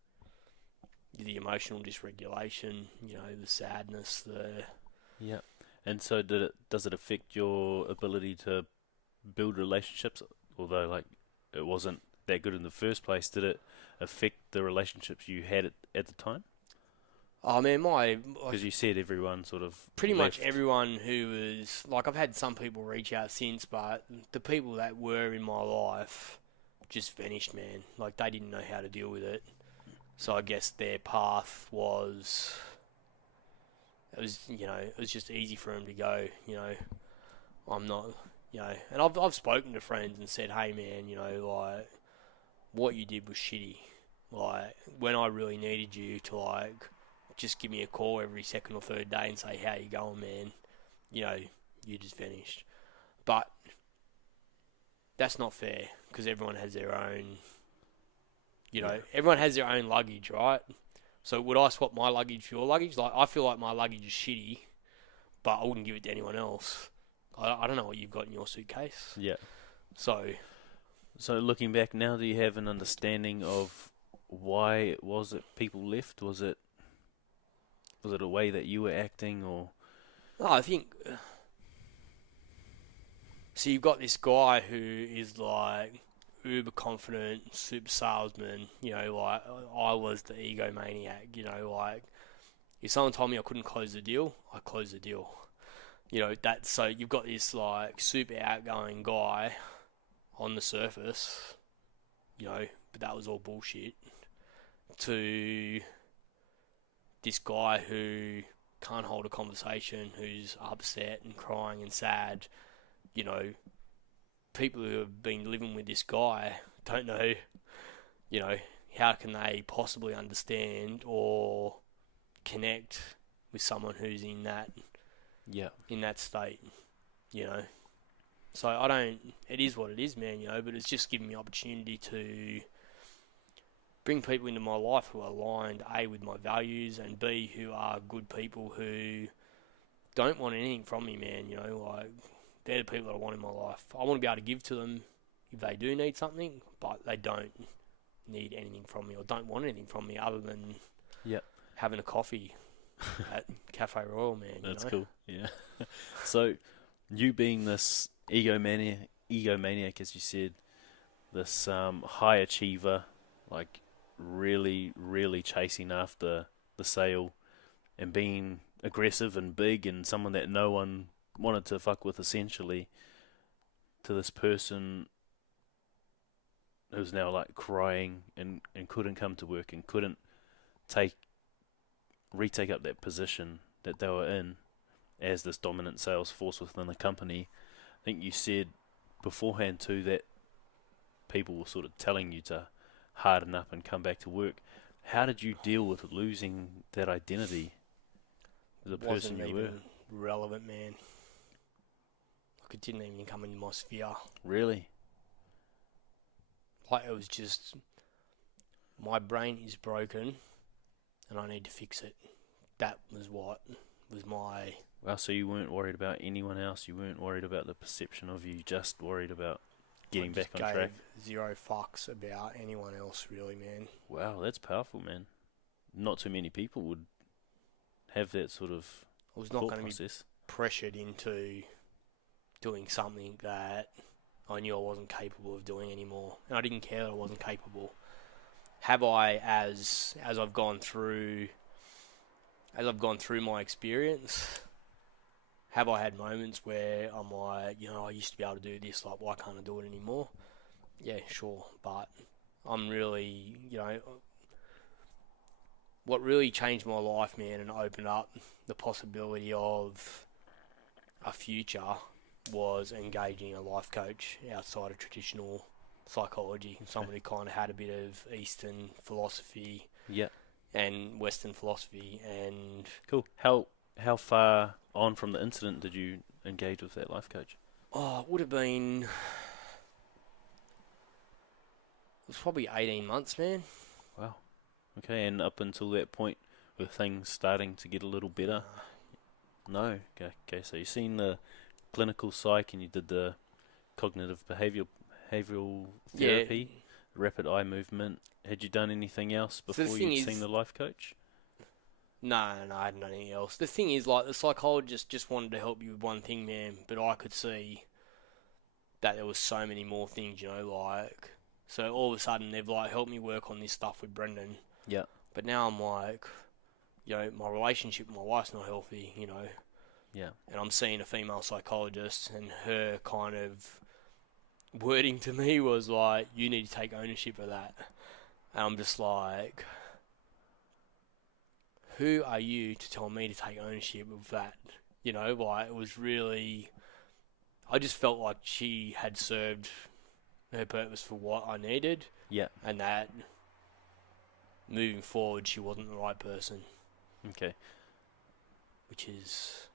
the emotional dysregulation, you know, the sadness, Yeah. And so does it affect your ability to build relationships? Although, like, it wasn't that good in the first place, did it affect the relationships you had at the time? Oh man, Because you said everyone sort of pretty left. much everyone who was, like, I've had some people reach out since, but the people that were in my life just vanished, man. Like, they didn't know how to deal with it. So I guess their path was, it was just easy for them to go, you know, I'm not, you know, and I've spoken to friends and said, hey man, you know, like, what you did was shitty. Like, when I really needed you to, like, just give me a call every second or third day and say, how you going, man? You know, you just finished. But that's not fair, because everyone has their own, you know, everyone has their own luggage, right? So would I swap my luggage for your luggage? Like, I feel like my luggage is shitty, but I wouldn't give it to anyone else. I don't know what you've got in your suitcase. Yeah. So looking back now, do you have an understanding of why it was that people left? Was it a way that you were acting, or? no, I think, so you've got this guy who is like uber confident, super salesman, you know, like I was the egomaniac, you know, like if someone told me I couldn't close the deal, I closed the deal. You know, so you've got this like super outgoing guy on the surface, you know, but that was all bullshit, to this guy who can't hold a conversation, who's upset and crying and sad. You know, people who have been living with this guy don't know, you know, how can they possibly understand or connect with someone who's in that state, you know. So it is what it is, man, you know, but it's just given me opportunity to bring people into my life who are aligned, A, with my values, and B, who are good people who don't want anything from me, man, you know, like, they're the people that I want in my life. I want to be able to give to them if they do need something, but they don't need anything from me or don't want anything from me other than having a coffee at Cafe Royal, man. That's you know? cool, yeah. So, you being this egomaniac, as you said, this high achiever, like really, really chasing after the sale and being aggressive and big and someone that no one wanted to fuck with, essentially, to this person who's now like crying and couldn't come to work and couldn't retake up that position that they were in as this dominant sales force within the company. I think you said beforehand too that people were sort of telling you to harden up and come back to work. How did you deal with losing that identity, the person you were? Wasn't even relevant, man. Like, it didn't even come into my sphere. Really? Like, it was just, my brain is broken and I need to fix it. That was what was my... Well, so you weren't worried about anyone else. You weren't worried about the perception of you. Just worried about getting back on track. Zero fucks about anyone else, really, man. Wow, that's powerful, man. Not too many people would have that sort of I was not thought going to be process. pressured into doing something that I knew I wasn't capable of doing anymore, and I didn't care that I wasn't capable. Have I, as I've gone through my experience, have I had moments where I'm like, I used to be able to do this, like, why can't I do it anymore? Yeah, sure, but I'm really, what really changed my life, man, and opened up the possibility of a future was engaging a life coach outside of traditional psychology, someone who kind of had a bit of Eastern philosophy and Western philosophy. And cool. How far on from the incident did you engage with that life coach? Oh, it would have been... It was probably 18 months, man. Wow. Okay, and up until that point, were things starting to get a little better? No. Okay, so you've seen the clinical psych and you did the cognitive behavioural therapy, rapid eye movement. Had you done anything else before you'd seen the life coach? No, I hadn't done anything else. The thing is, like, the psychologist just wanted to help you with one thing, man, but I could see that there was so many more things, like... So all of a sudden, they've, like, helped me work on this stuff with Brendan. Yeah. But now I'm like, my relationship with my wife's not healthy, Yeah. And I'm seeing a female psychologist, and her kind of wording to me was like, you need to take ownership of that. And I'm just like, who are you to tell me to take ownership of that? Like, it was really... I just felt like she had served her purpose for what I needed. Yeah. And that moving forward, she wasn't the right person. Okay. Which is...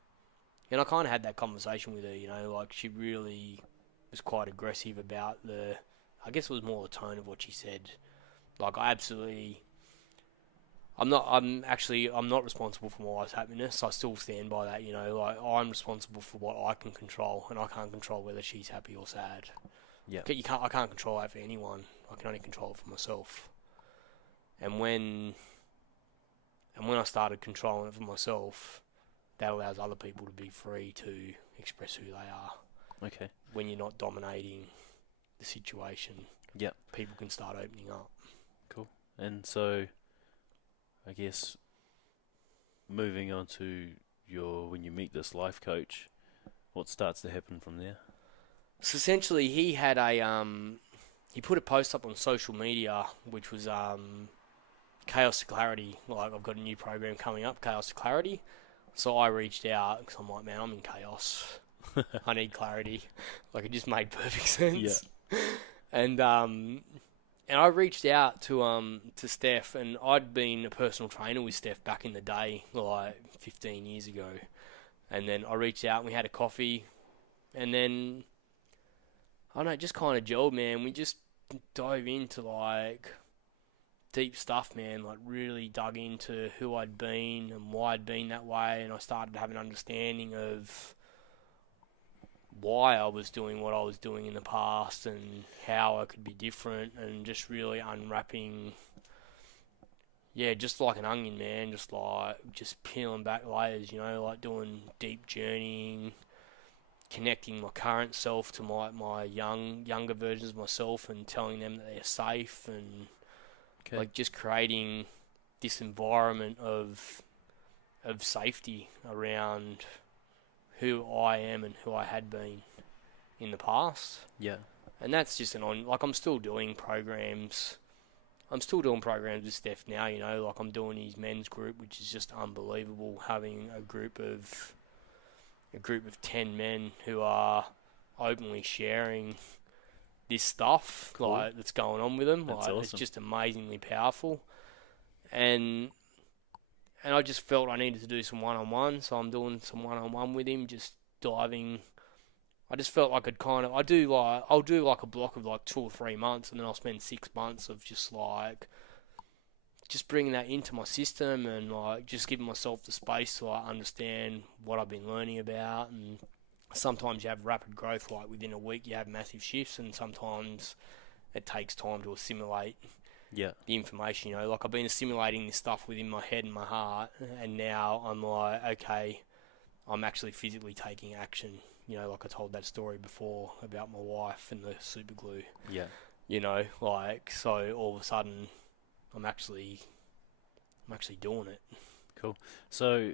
And I kind of had that conversation with her, like, she really was quite aggressive about I guess it was more the tone of what she said. Like, I'm not responsible for my wife's happiness. I still stand by that, like, I'm responsible for what I can control, and I can't control whether she's happy or sad. Yeah. I can't control that for anyone. I can only control it for myself. And when I started controlling it for myself, that allows other people to be free to express who they are. Okay. When you're not dominating the situation, people can start opening up. Cool. And so, I guess, moving on to when you meet this life coach, what starts to happen from there? So essentially, he had he put a post up on social media, which was Chaos to Clarity. Like, I've got a new program coming up, Chaos to Clarity. So I reached out because I'm like, man, I'm in chaos. I need clarity. Like, it just made perfect sense. Yeah. And I reached out to Steph, and I'd been a personal trainer with Steph back in the day, like 15 years ago. And then I reached out and we had a coffee, and then I don't know, it just kind of gelled, man. We just dove into, like, deep stuff, man. Like, really dug into who I'd been and why I'd been that way, and I started to have an understanding of why I was doing what I was doing in the past and how I could be different, and just really unwrapping, just like an onion, man, just peeling back layers, like doing deep journeying, connecting my current self to my younger versions of myself and telling them that they're safe, and like just creating this environment of safety around who I am and who I had been in the past. Yeah. And that's just I'm still doing programs. I'm still doing programs with Steph now, like I'm doing his men's group, which is just unbelievable, having a group of 10 men who are openly sharing this stuff, like, that's going on with them. That's awesome. It's just amazingly powerful. And I just felt I needed to do some one-on-one, so I'm doing some one-on-one with him, just diving. I just felt like I'll do like a block of like 2 or 3 months, and then I'll spend 6 months of just like just bringing that into my system and like just giving myself the space to like understand what I've been learning about. And sometimes you have rapid growth, like within a week you have massive shifts, and sometimes it takes time to assimilate Yeah. the information. Like I've been assimilating this stuff within my head and my heart, and now I'm like, okay, I'm actually physically taking action. Like I told that story before about my wife and the super glue. Yeah. Like, so all of a sudden I'm actually doing it. Cool. So,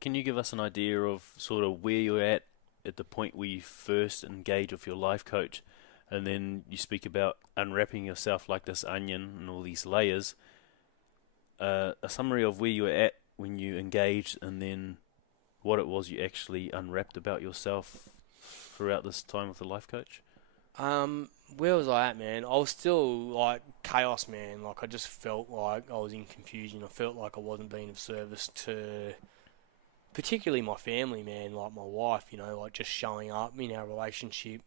can you give us an idea of sort of where you're at the point where you first engage with your life coach, and then you speak about unwrapping yourself like this onion and all these layers? A summary of where you were at when you engaged, and then what it was you actually unwrapped about yourself throughout this time with the life coach? Where was I at, man? I was still like chaos, man. Like I just felt like I was in confusion. I felt like I wasn't being of service to particularly my family, man, like my wife, like just showing up in our relationship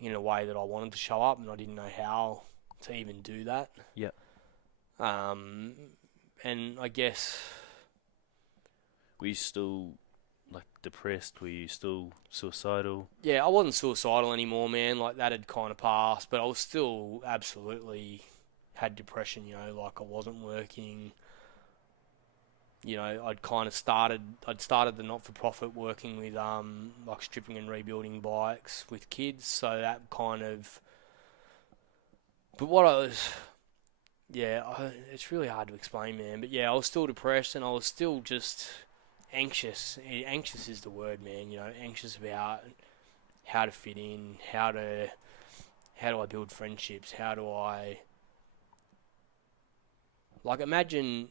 in a way that I wanted to show up, and I didn't know how to even do that. Yeah. And I guess... Were you still like depressed? Were you still suicidal? Yeah, I wasn't suicidal anymore, man. Like that had kind of passed, but I was still absolutely had depression. Like I wasn't working. I'd started the not-for-profit working with like stripping and rebuilding bikes with kids. So that kind of. But what I was, it's really hard to explain, man. But yeah, I was still depressed, and I was still just anxious. Anxious is the word, man. Anxious about how to fit in, how do I build friendships, how do I, like, imagine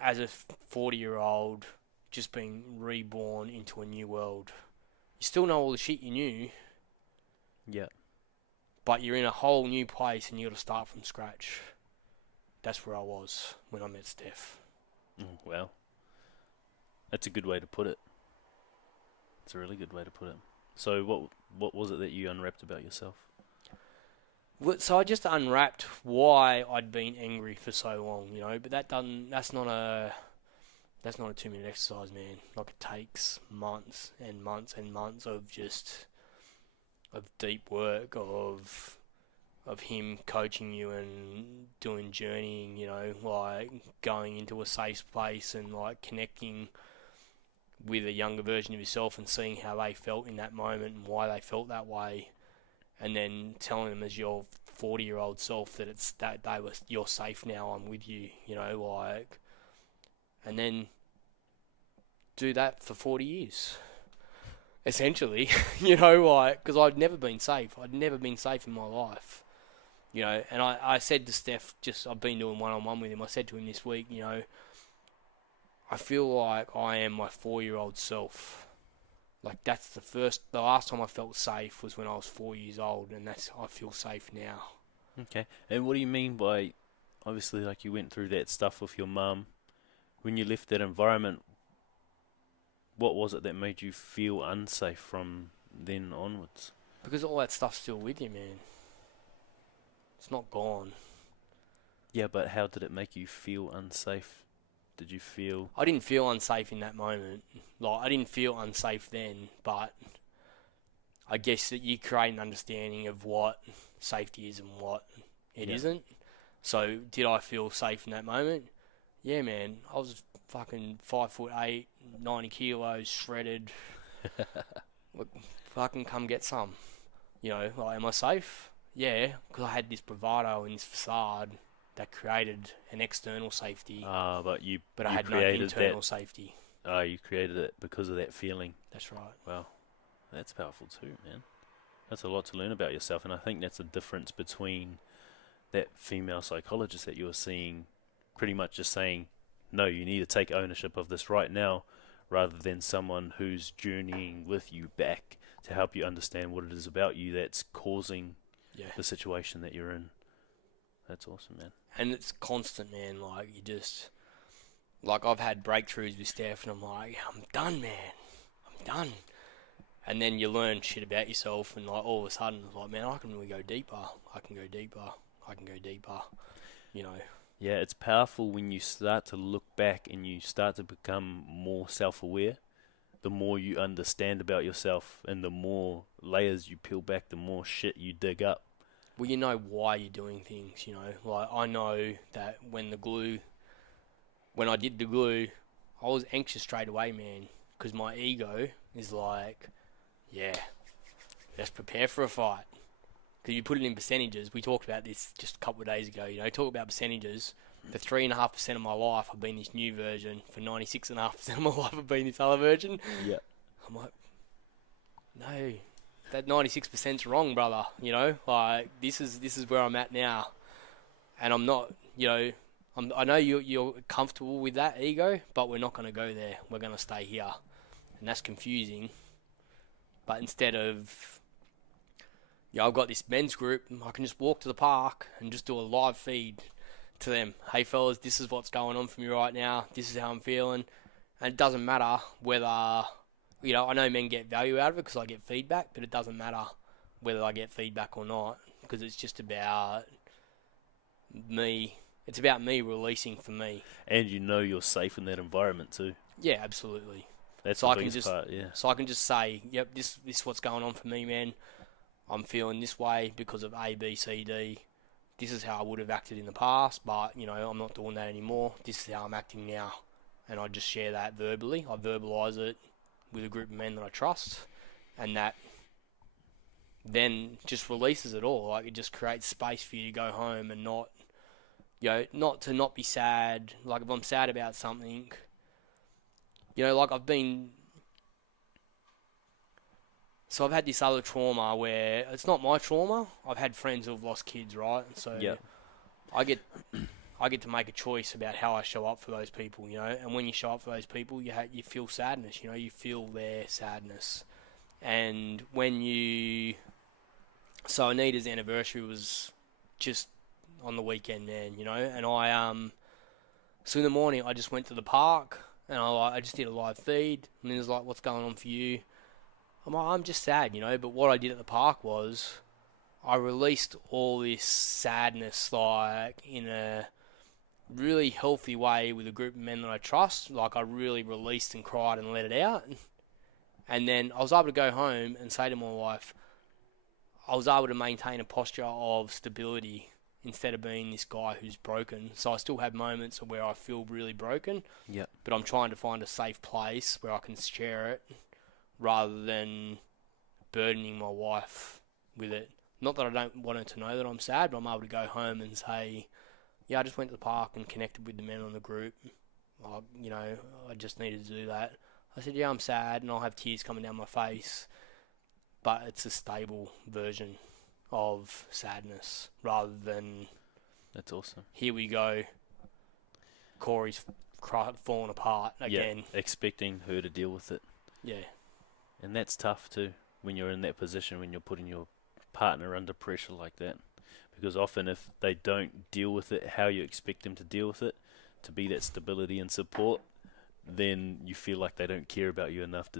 as a 40-year-old just being reborn into a new world. You still know all the shit you knew. Yeah. But you're in a whole new place and you got to start from scratch. That's where I was when I met Steph. Well, that's a good way to put it. It's a really good way to put it. So what was it that you unwrapped about yourself? So I just unwrapped why I'd been angry for so long, but that's not a 2-minute exercise, man. Like it takes months and months and months of deep work, of him coaching you and doing journeying, like going into a safe place and like connecting with a younger version of yourself and seeing how they felt in that moment and why they felt that way. And then telling them as your 40-year-old self that you're safe now, I'm with you, like, and then do that for 40 years, essentially, like, because I'd never been safe. I'd never been safe in my life, and I said to Steph, I've been doing one-on-one with him, I said to him this week, I feel like I am my 4-year-old self. Like that's the last time I felt safe was when I was 4 years old, and I feel safe now. Okay. And what do you mean by, obviously, like you went through that stuff with your mum, when you left that environment, what was it that made you feel unsafe from then onwards? Because all that stuff's still with you, man. It's not gone. Yeah, but how did it make you feel unsafe? Did you feel... I didn't feel unsafe in that moment. Like, I didn't feel unsafe then, but I guess that you create an understanding of what safety is and what it isn't. So, did I feel safe in that moment? Yeah, man. I was fucking 5'8", 90 kilos, shredded. Look, fucking come get some. Like, am I safe? Yeah, because I had this bravado and this facade that created an external safety. But I had no internal safety. You created it because of that feeling. That's right. Wow, that's powerful too, man. That's a lot to learn about yourself, and I think that's the difference between that female psychologist that you were seeing, pretty much just saying, no, you need to take ownership of this right now, rather than someone who's journeying with you back to help you understand what it is about you that's causing the situation that you're in. That's awesome, man. And it's constant, man. Like, I've had breakthroughs with Steph, and I'm like, I'm done, man. I'm done. And then you learn shit about yourself, and like all of a sudden, it's like, man, I can really go deeper. I can go deeper. I can go deeper, you know. Yeah, it's powerful when you start to look back and you start to become more self-aware. The more you understand about yourself and the more layers you peel back, the more shit you dig up. Well, you know why you're doing things, you know. Like, I know that when I did the glue, I was anxious straight away, man, because my ego is like, yeah, let's prepare for a fight. Because you put it in percentages. We talked about this just a couple of days ago. You know, talk about percentages. For 3.5% of my life, I've been this new version. For 96.5% of my life, I've been this other version. Yeah. I'm like, no, that 96%'s wrong, brother. You know, like this is where I'm at now, and I'm not. You know, I know you're comfortable with that ego, but we're not going to go there. We're going to stay here, and that's confusing. But instead of, I've got this men's group, I can just walk to the park and just do a live feed to them. Hey fellas, this is what's going on for me right now. This is how I'm feeling. And it doesn't matter whether, I know men get value out of it because I get feedback, but it doesn't matter whether I get feedback or not, because it's just about me. It's about me releasing for me. And you know you're safe in that environment too. Yeah, absolutely. That's so the biggest part, yeah. So I can just say, yep, this is what's going on for me, man. I'm feeling this way because of A, B, C, D. This is how I would have acted in the past, but, I'm not doing that anymore. This is how I'm acting now. And I just share that verbally. I verbalise it with a group of men that I trust. And that then just releases it all. Like, it just creates space for you to go home and not be sad. Like, if I'm sad about something, like So I've had this other trauma where it's not my trauma. I've had friends who've lost kids, right? So yep. I get to make a choice about how I show up for those people, And when you show up for those people, you feel sadness, you feel their sadness. And so Anita's anniversary was just on the weekend, man, And so in the morning I just went to the park and I just did a live feed. And it was like, what's going on for you? I'm just sad, but what I did at the park was I released all this sadness, like, in a really healthy way with a group of men that I trust. Like, I really released and cried and let it out. And then I was able to go home and say to my wife, I was able to maintain a posture of stability instead of being this guy who's broken. So I still have moments where I feel really broken, Yep. but I'm trying to find a safe place where I can share it, rather than burdening my wife with it. Not that I don't want her to know that I'm sad, but I'm able to go home and say, yeah, I just went to the park and connected with the men on the group. I just needed to do that. I said, yeah, I'm sad, and I'll have tears coming down my face, but it's a stable version of sadness, rather than... That's awesome. Here we go. Corey's falling apart again. Yeah, expecting her to deal with it. Yeah. And that's tough too, when you're in that position, when you're putting your partner under pressure like that. Because often if they don't deal with it how you expect them to deal with it, to be that stability and support, then you feel like they don't care about you enough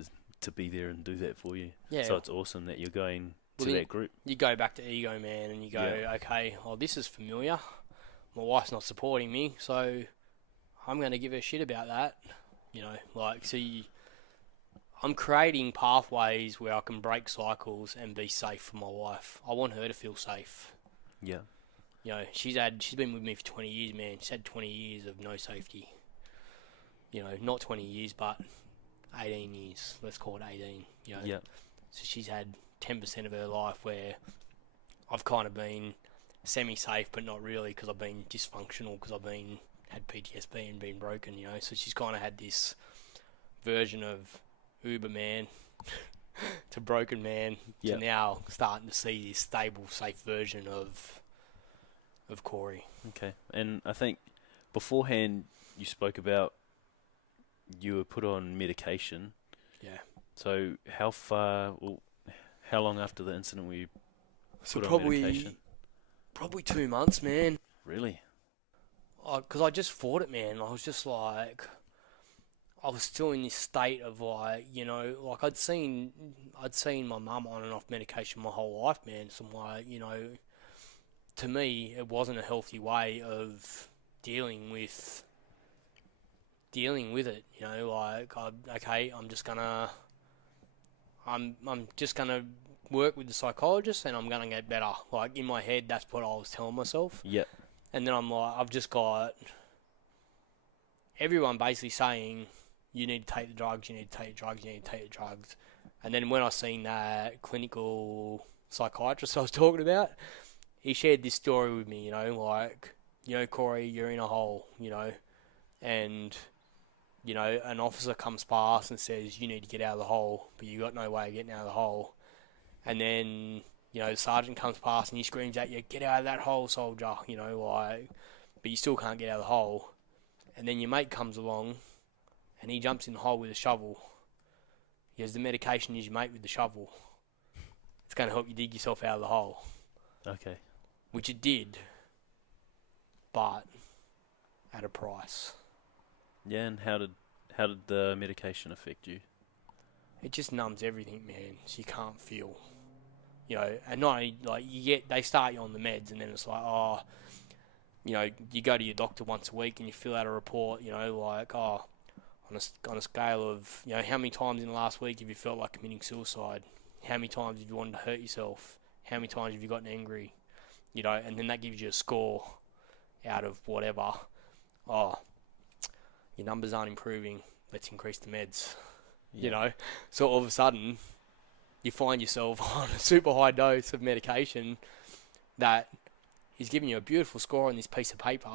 to be there and do that for you. Yeah. So it's awesome that you're going to that group. You go back to ego, man, and you go, okay, well, this is familiar. My wife's not supporting me, so I'm going to give her shit about that. I'm creating pathways where I can break cycles and be safe for my wife. I want her to feel safe. Yeah. She's been with me for 20 years, man. She's had 20 years of no safety. Not 20 years, but 18 years. Let's call it 18. Yeah. So she's had 10% of her life where I've kind of been semi-safe, but not really, because I've been dysfunctional, because I've had PTSD and been broken, So she's kind of had this version of Uber man to broken man to now starting to see this stable, safe version of Corey. Okay. And I think beforehand you spoke about you were put on medication. Yeah. So how long after the incident were you put on medication? Probably 2 months, man. Really? Because I just fought it, man. I was just like... I was still in this state of like, I'd seen my mum on and off medication my whole life, man. So I'm like, to me, it wasn't a healthy way of dealing with it. You know, like, I'm just gonna work with the psychologist and I'm gonna get better. Like, in my head, that's what I was telling myself. Yep. And then I'm like, I've just got everyone basically saying, you need to take the drugs, you need to take the drugs, you need to take the drugs. And then when I seen that clinical psychiatrist I was talking about, he shared this story with me, you know, like, you know, Corey, you're in a hole, you know, and, you know, an officer comes past and says, you need to get out of the hole, but you got no way of getting out of the hole. And then, you know, the sergeant comes past and he screams at you, get out of that hole, soldier, you know, like, but you still can't get out of the hole. And then your mate comes along and he jumps in the hole with a shovel. He has the medication is your mate with the shovel. It's going to help you dig yourself out of the hole. Okay. Which it did, but at a price. Yeah, and how did the medication affect you? It just numbs everything, man. So you can't feel, you know. And not only like they start you on the meds, and then it's like, oh, you know, you go to your doctor once a week and you fill out a report, you know, like, oh, on a scale of, you know, how many times in the last week have you felt like committing suicide? How many times have you wanted to hurt yourself? How many times have you gotten angry? You know, and then that gives you a score out of whatever. Oh, your numbers aren't improving. Let's increase the meds. Yeah. You know, so all of a sudden, you find yourself on a super high dose of medication that is giving you a beautiful score on this piece of paper,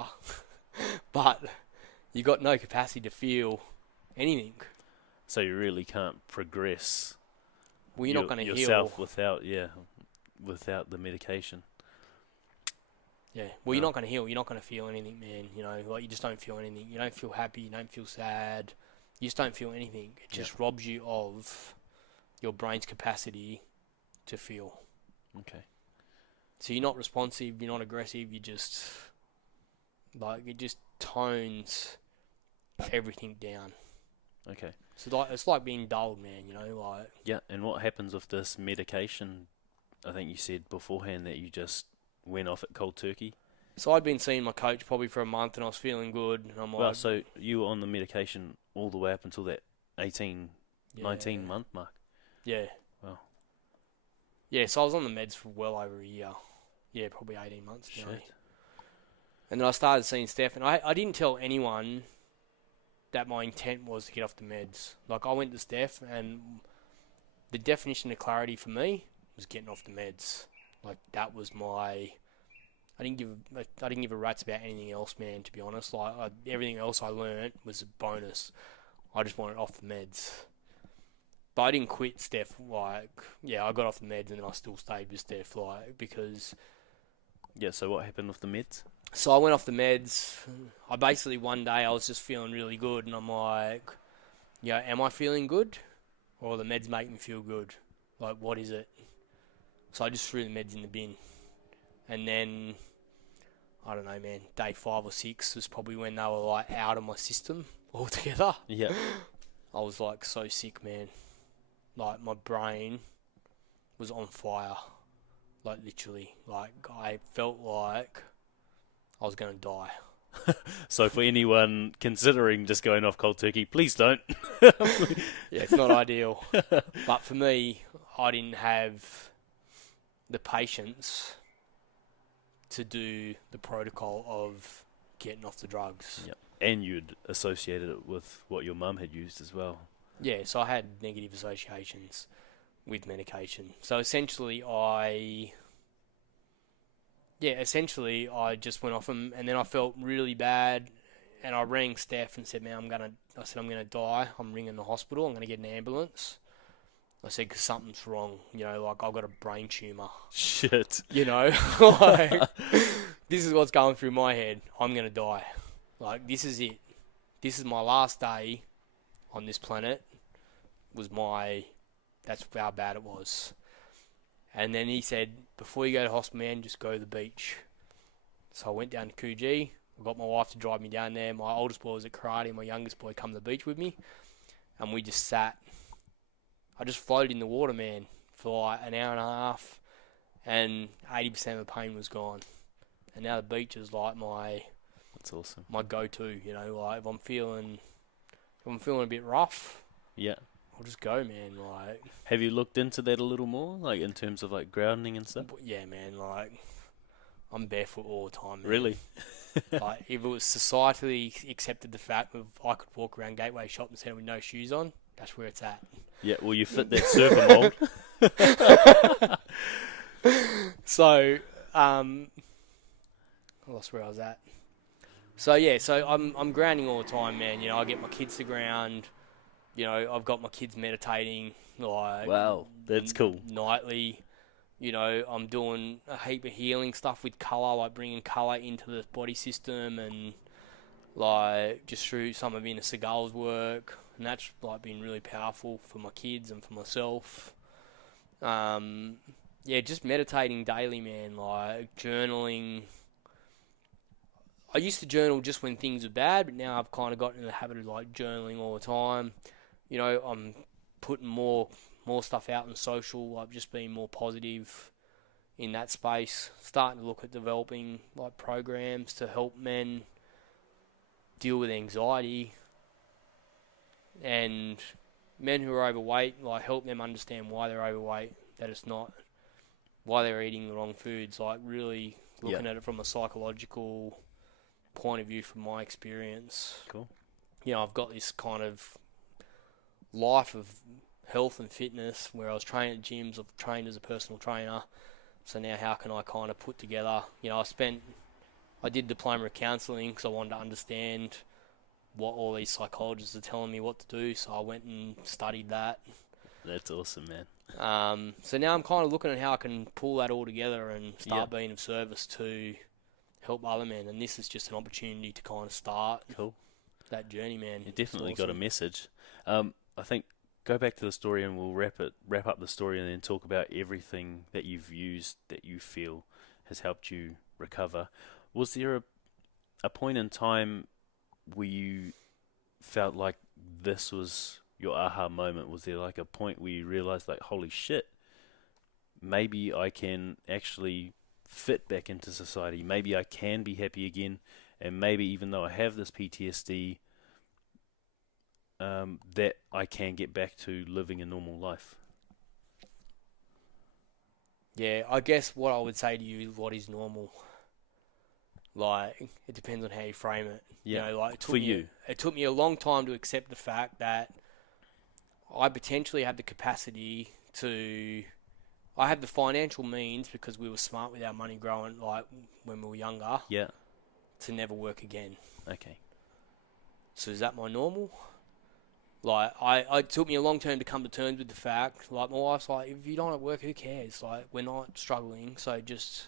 but you got no capacity to feel anything. So you really can't progress. Well, you're not going to heal yourself without the medication. Yeah. Well, you're not going to heal. You're not going to feel anything, man. You know, like, you just don't feel anything. You don't feel happy. You don't feel sad. You just don't feel anything. It just robs you of your brain's capacity to feel. Okay. So you're not responsive. You're not aggressive. You just, like, it just tones everything down. Okay. So it's like being dulled, man. You know, like. Yeah. And what happens with this medication? I think you said beforehand that you just went off it cold turkey. So I'd been seeing my coach probably for a month and I was feeling good. And I'm like, well, so you were on the medication all the way up until that 19 month mark? Yeah. Wow. Yeah, so I was on the meds for well over a year. Yeah, probably 18 months. Shit. Nearly. And then I started seeing Steph, and I didn't tell anyone that my intent was to get off the meds. Like, I went to Steph, and the definition of clarity for me was getting off the meds. Like, that was my... I didn't give a rat's about anything else, man, to be honest. Like, everything else I learnt was a bonus. I just wanted off the meds. But I didn't quit Steph. Like, yeah, I got off the meds and then I still stayed with Steph, like, because... Yeah, so what happened with the meds? So I went off the meds. I basically, one day, I was just feeling really good, and I'm like, yeah, am I feeling good? Or the meds make me feel good? Like, what is it? So I just threw the meds in the bin. And then, I don't know, man, day 5 or 6 was probably when they were, like, out of my system altogether. Yeah. I was, like, so sick, man. Like, my brain was on fire. Like, literally. Like, I felt like I was going to die. So for anyone considering just going off cold turkey, please don't. Yeah, it's not ideal. But for me, I didn't have the patience to do the protocol of getting off the drugs. Yep. And you'd associated it with what your mum had used as well. Yeah, so I had negative associations with medication. So essentially I just went off them, and then I felt really bad, and I rang Steph and said, man, I'm going to die. I'm ringing the hospital. I'm going to get an ambulance. I said, because something's wrong. You know, like, I've got a brain tumour. Shit. You know, like, this is what's going through my head. I'm going to die. Like, this is it. This is my last day on this planet. That's how bad it was. And then he said, before you go to hospital, man, just go to the beach. So I went down to Coogee. I got my wife to drive me down there. My oldest boy was at karate. My youngest boy come to the beach with me. And we just sat. I just floated in the water, man, for like an hour and a half. And 80% of the pain was gone. And now the beach is like That's awesome. my go-to. You know, like if I'm feeling a bit rough, Yeah. I'll just go, man. Like, Have you looked into that a little more, like in terms of like grounding and stuff? yeah, man. Like, I'm barefoot all the time, man. Really? Like, if it was societally accepted the fact that I could walk around Gateway Shopping Centre with no shoes on, that's where it's at. Yeah. Well, you fit that surfer mold. So, I lost where I was at. So yeah, so I'm grounding all the time, man. You know, I get my kids to ground. You know, I've got my kids meditating like Wow, that's cool. Nightly. You know, I'm doing a heap of healing stuff with colour, like bringing colour into the body system, and like just through some of Inner Segal's work, and that's like been really powerful for my kids and for myself. Yeah, just meditating daily, man. Like journaling. I used to journal just when things were bad, but now I've kind of gotten in the habit of like journaling all the time. You know, I'm putting more stuff out on social, like just being more positive in that space. Starting to look at developing like programs to help men deal with anxiety, and men who are overweight, like help them understand why they're overweight, that it's not why they're eating the wrong foods, like really looking at it from a psychological point of view from my experience. Cool. You know, I've got this kind of life of health and fitness where I was training at gyms, I've trained as a personal trainer. So now how can I kind of put together, you know, I did diploma of counselling because I wanted to understand what all these psychologists are telling me what to do. So I went and studied that. That's awesome, man. So now I'm kind of looking at how I can pull that all together and start being of service to help other men. And this is just an opportunity to kind of start that journey, man. You definitely got a message. I think go back to the story and we'll wrap up the story and then talk about everything that you've used that you feel has helped you recover. Was there a point in time where you felt like this was your aha moment? Was there like a point where you realized like, holy shit, maybe I can actually fit back into society, maybe I can be happy again, and maybe even though I have this PTSD, that I can get back to living a normal life? Yeah, I guess what I would say to you is what is normal. Like, it depends on how you frame it. Yeah, you know, like it took me a long time to accept the fact that I potentially have the capacity to... I have the financial means, because we were smart with our money growing, like, when we were younger, to never work again. Okay. So is that my normal? Like, it took me a long time to come to terms with the fact, like, my wife's like, if you don't work, who cares? Like, we're not struggling, so just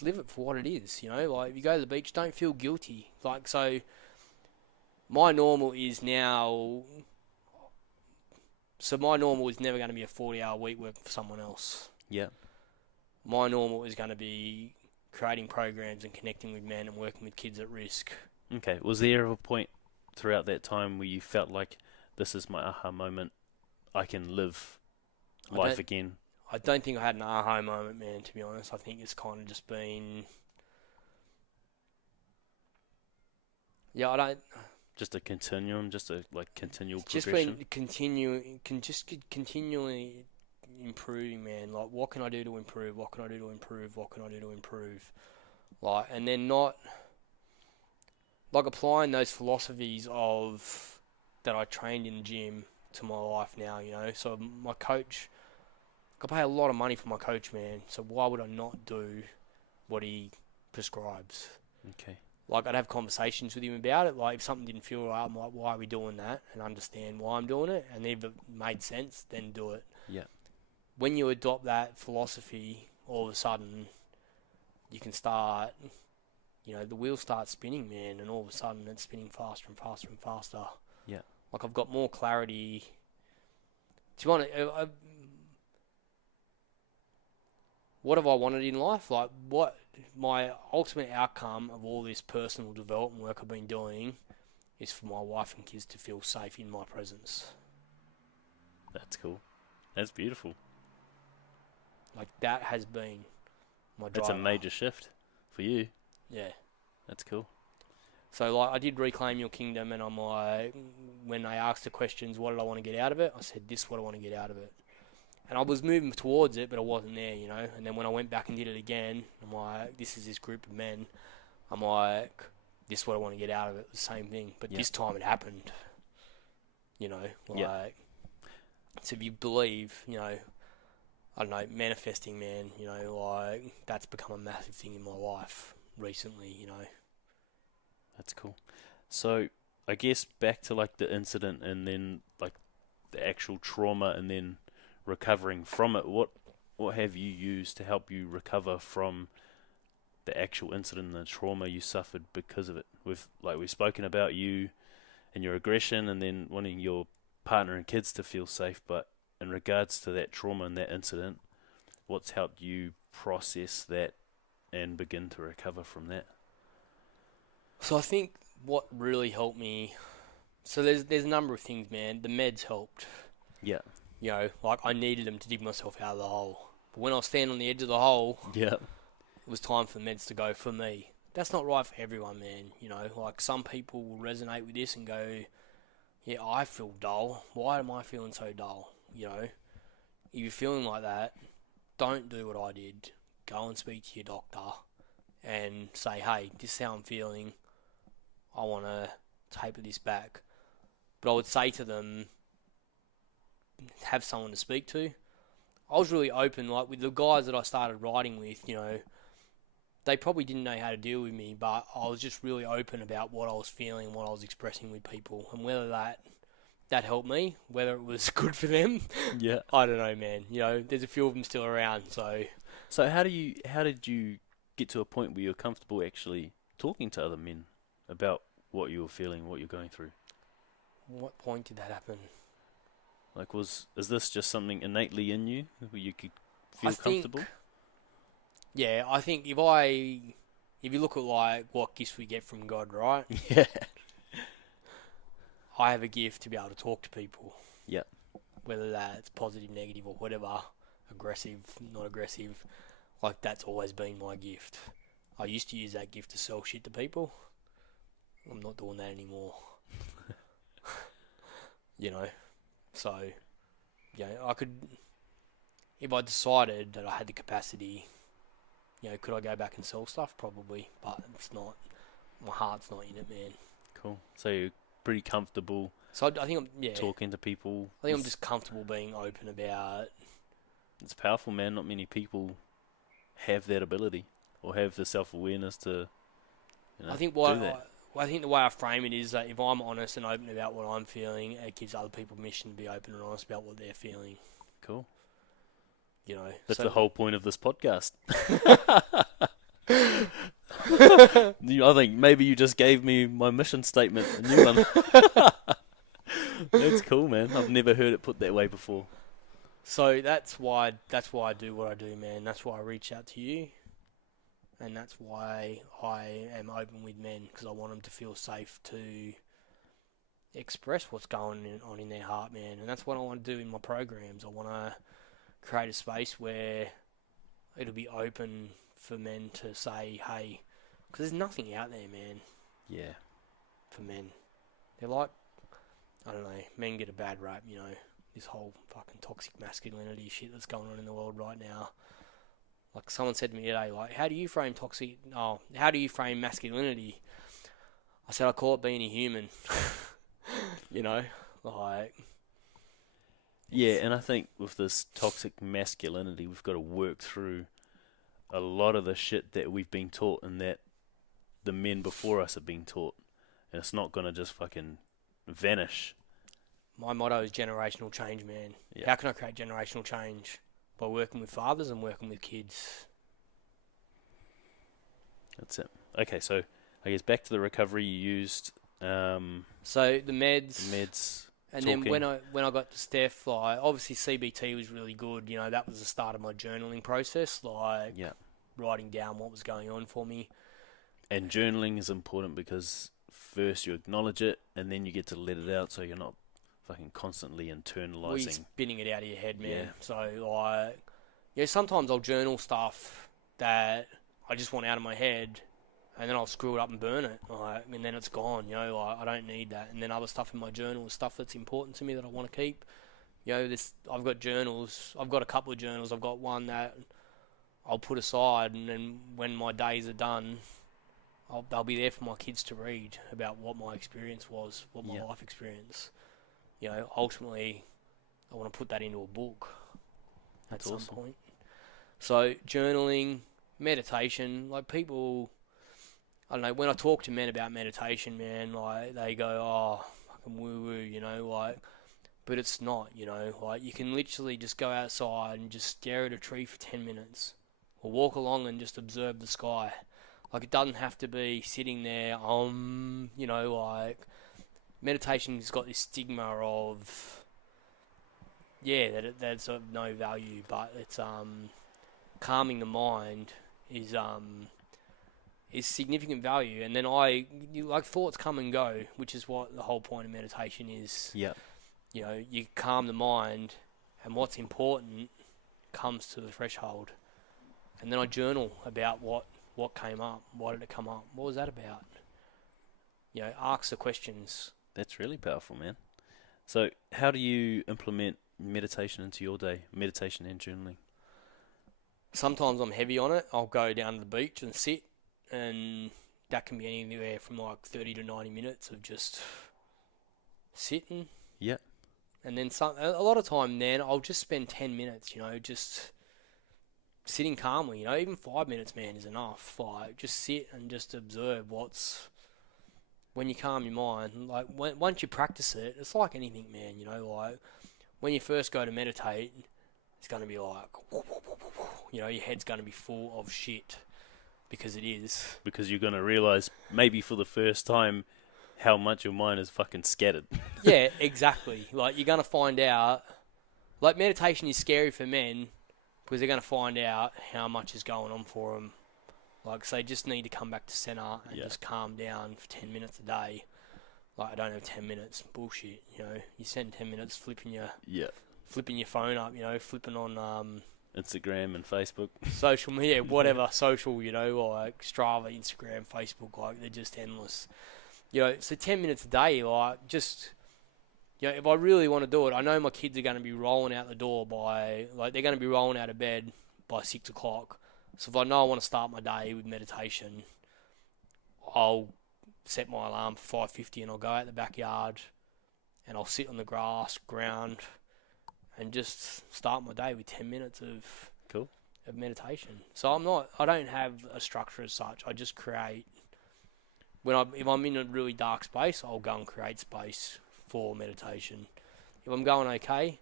live it for what it is, you know? Like, if you go to the beach, don't feel guilty. Like, so my normal is now... So my normal is never going to be a 40-hour week work for someone else. Yeah. My normal is going to be creating programs and connecting with men and working with kids at risk. Okay. Was there a point throughout that time where you felt like this is my aha moment, I can live life again? I don't think I had an aha moment, man, to be honest. I think it's kind of just been... Yeah, I don't... Just a continuum, just a like continual just progression? Just continually improving, man. Like, what can I do to improve? What can I do to improve? What can I do to improve? Like, and then not... Like, applying those philosophies of... that I trained in the gym to my life now, you know? So, my coach... I pay a lot of money for my coach, man. So, why would I not do what he prescribes? Okay. Like, I'd have conversations with him about it. Like, if something didn't feel right, I'm like, why are we doing that? And understand why I'm doing it. And if it made sense, then do it. Yeah. When you adopt that philosophy, all of a sudden, you can start, you know, the wheel starts spinning, man. And all of a sudden, it's spinning faster and faster and faster. Yeah. Like, I've got more clarity. Do you want to... what have I wanted in life? Like, what... My ultimate outcome of all this personal development work I've been doing is for my wife and kids to feel safe in my presence. That's cool. That's beautiful. Like, that has been my driver. That's a major shift. for you. Yeah. That's cool. So, like, I did Reclaim Your Kingdom, and I'm like, when they asked the questions, what did I want to get out of it? I said, this is what I want to get out of it. And I was moving towards it, but I wasn't there, you know. And then when I went back and did it again, I'm like, this is this group of men. I'm like, this is what I want to get out of it. The same thing. But this time it happened, you know. Like, so if you believe, you know, I don't know, manifesting, man, you know, like, that's become a massive thing in my life recently, you know. That's cool. So, I guess back to, like, the incident and then, like, the actual trauma and then recovering from it, what have you used to help you recover from the actual incident and the trauma you suffered because of it? We've spoken about you and your aggression and then wanting your partner and kids to feel safe, but in regards to that trauma and that incident, what's helped you process that and begin to recover from that? So I think what really helped me, so there's a number of things, man. The meds helped. Yeah. You know, like, I needed them to dig myself out of the hole. But when I was standing on the edge of the hole, Yeah. it was time for the meds to go for me. That's not right for everyone, man. You know, like, some people will resonate with this and go, yeah, I feel dull. Why am I feeling so dull? You know, if you're feeling like that, don't do what I did. Go and speak to your doctor and say, hey, this is how I'm feeling. I want to taper this back. But I would say to them, have someone to speak to. I was really open, like, with the guys that I started riding with, you know, they probably didn't know how to deal with me, but I was just really open about what I was feeling, what I was expressing with people, and whether that helped me, whether it was good for them, Yeah. I don't know, man. You know, there's a few of them still around, so. So how did you get to a point where you're comfortable actually talking to other men about what you were feeling, what you're going through? What point did that happen? Like, is this just something innately in you where you could feel comfortable? Yeah, I think if you look at, like, what gifts we get from God, right? Yeah. I have a gift to be able to talk to people. Yeah. Whether that's positive, negative, or whatever, aggressive, not aggressive, like, that's always been my gift. I used to use that gift to sell shit to people. I'm not doing that anymore. You know, so, yeah, I could, if I decided that I had the capacity, you know, could I go back and sell stuff? Probably, but it's not, my heart's not in it, man. Cool. So you're pretty comfortable. So I think talking to people. I think I'm just comfortable being open about. It's powerful, man. Not many people have that ability or have the self-awareness to, you know, I think I think the way I frame it is that if I'm honest and open about what I'm feeling, it gives other people permission to be open and honest about what they're feeling. Cool. You know, that's the whole point of this podcast. I think maybe you just gave me my mission statement, a new one. That's cool, man. I've never heard it put that way before. So that's why I do what I do, man. That's why I reach out to you, and that's why I am open with men, because I want them to feel safe to express what's going on in their heart, man. And that's what I want to do in my programs. I want to create a space where it'll be open for men to say, hey, because there's nothing out there, man. Yeah. For men. They're like, I don't know, men get a bad rap, you know, this whole fucking toxic masculinity shit that's going on in the world right now. Like, someone said to me today, like, how do you frame masculinity? I said, I call it being a human. You know, like. Yeah, and I think with this toxic masculinity, we've got to work through a lot of the shit that we've been taught and that the men before us have been taught. And it's not going to just fucking vanish. My motto is generational change, man. Yeah. How can I create generational change? By working with fathers and working with kids. That's it. Okay, so I guess back to the recovery, you used so the meds. And talking. then when I got to Steph, like, obviously CBT was really good. You know, that was the start of my journaling process, like, writing down what was going on for me. And journaling is important because first you acknowledge it and then you get to let it out, so you're not fucking constantly internalizing. Well, you're spinning it out of your head, man. Yeah. So, like, yeah, sometimes I'll journal stuff that I just want out of my head, and then I'll screw it up and burn it, like, and then it's gone, you know, like, I don't need that. And then other stuff in my journal is stuff that's important to me that I want to keep. You know, I've got journals, I've got a couple of journals, I've got one that I'll put aside, and then when my days are done, they'll be there for my kids to read about what my experience was, what my life experience. You know, ultimately, I want to put that into a book at some point. So, journaling, meditation, like people, I don't know, when I talk to men about meditation, man, like, they go, oh, fucking woo-woo, you know, like, but it's not, you know, like, you can literally just go outside and just stare at a tree for 10 minutes, or walk along and just observe the sky. Like, it doesn't have to be sitting there, you know, like, meditation's got this stigma of, that's of no value, but it's, calming the mind is significant value. And then like, thoughts come and go, which is what the whole point of meditation is. Yeah. You know, you calm the mind, and what's important comes to the threshold. And then I journal about what came up, why did it come up, what was that about? You know, ask the questions. That's really powerful, man. So how do you implement meditation into your day, meditation and journaling? Sometimes I'm heavy on it. I'll go down to the beach and sit, and that can be anywhere from like 30 to 90 minutes of just sitting. Yeah. And then a lot of time then I'll just spend 10 minutes, you know, just sitting calmly, you know, even 5 minutes, man, is enough. Like, just sit and just observe when you calm your mind. Like, once you practice it, it's like anything, man, you know, like, when you first go to meditate, it's going to be like, you know, your head's going to be full of shit, because it is. Because you're going to realise, maybe for the first time, how much your mind is fucking scattered. Yeah, exactly. Like, you're going to find out, like, meditation is scary for men, because they're going to find out how much is going on for them. Like, so they just need to come back to centre and just calm down for 10 minutes a day. Like, I don't have 10 minutes. Bullshit, you know. You spend 10 minutes flipping your phone up, you know, flipping on Instagram and Facebook. Social media, whatever, social, you know, like Strava, Instagram, Facebook, like, they're just endless. You know, so 10 minutes a day, like, just, you know, if I really want to do it, I know my kids are going to be rolling out the door they're going to be rolling out of bed by 6 o'clock. So if I know I want to start my day with meditation, I'll set my alarm for 5:50 and I'll go out the backyard and I'll sit on the ground, and just start my day with 10 minutes of meditation. So I don't have a structure as such. I just create. If I'm in a really dark space, I'll go and create space for meditation. If I'm going okay,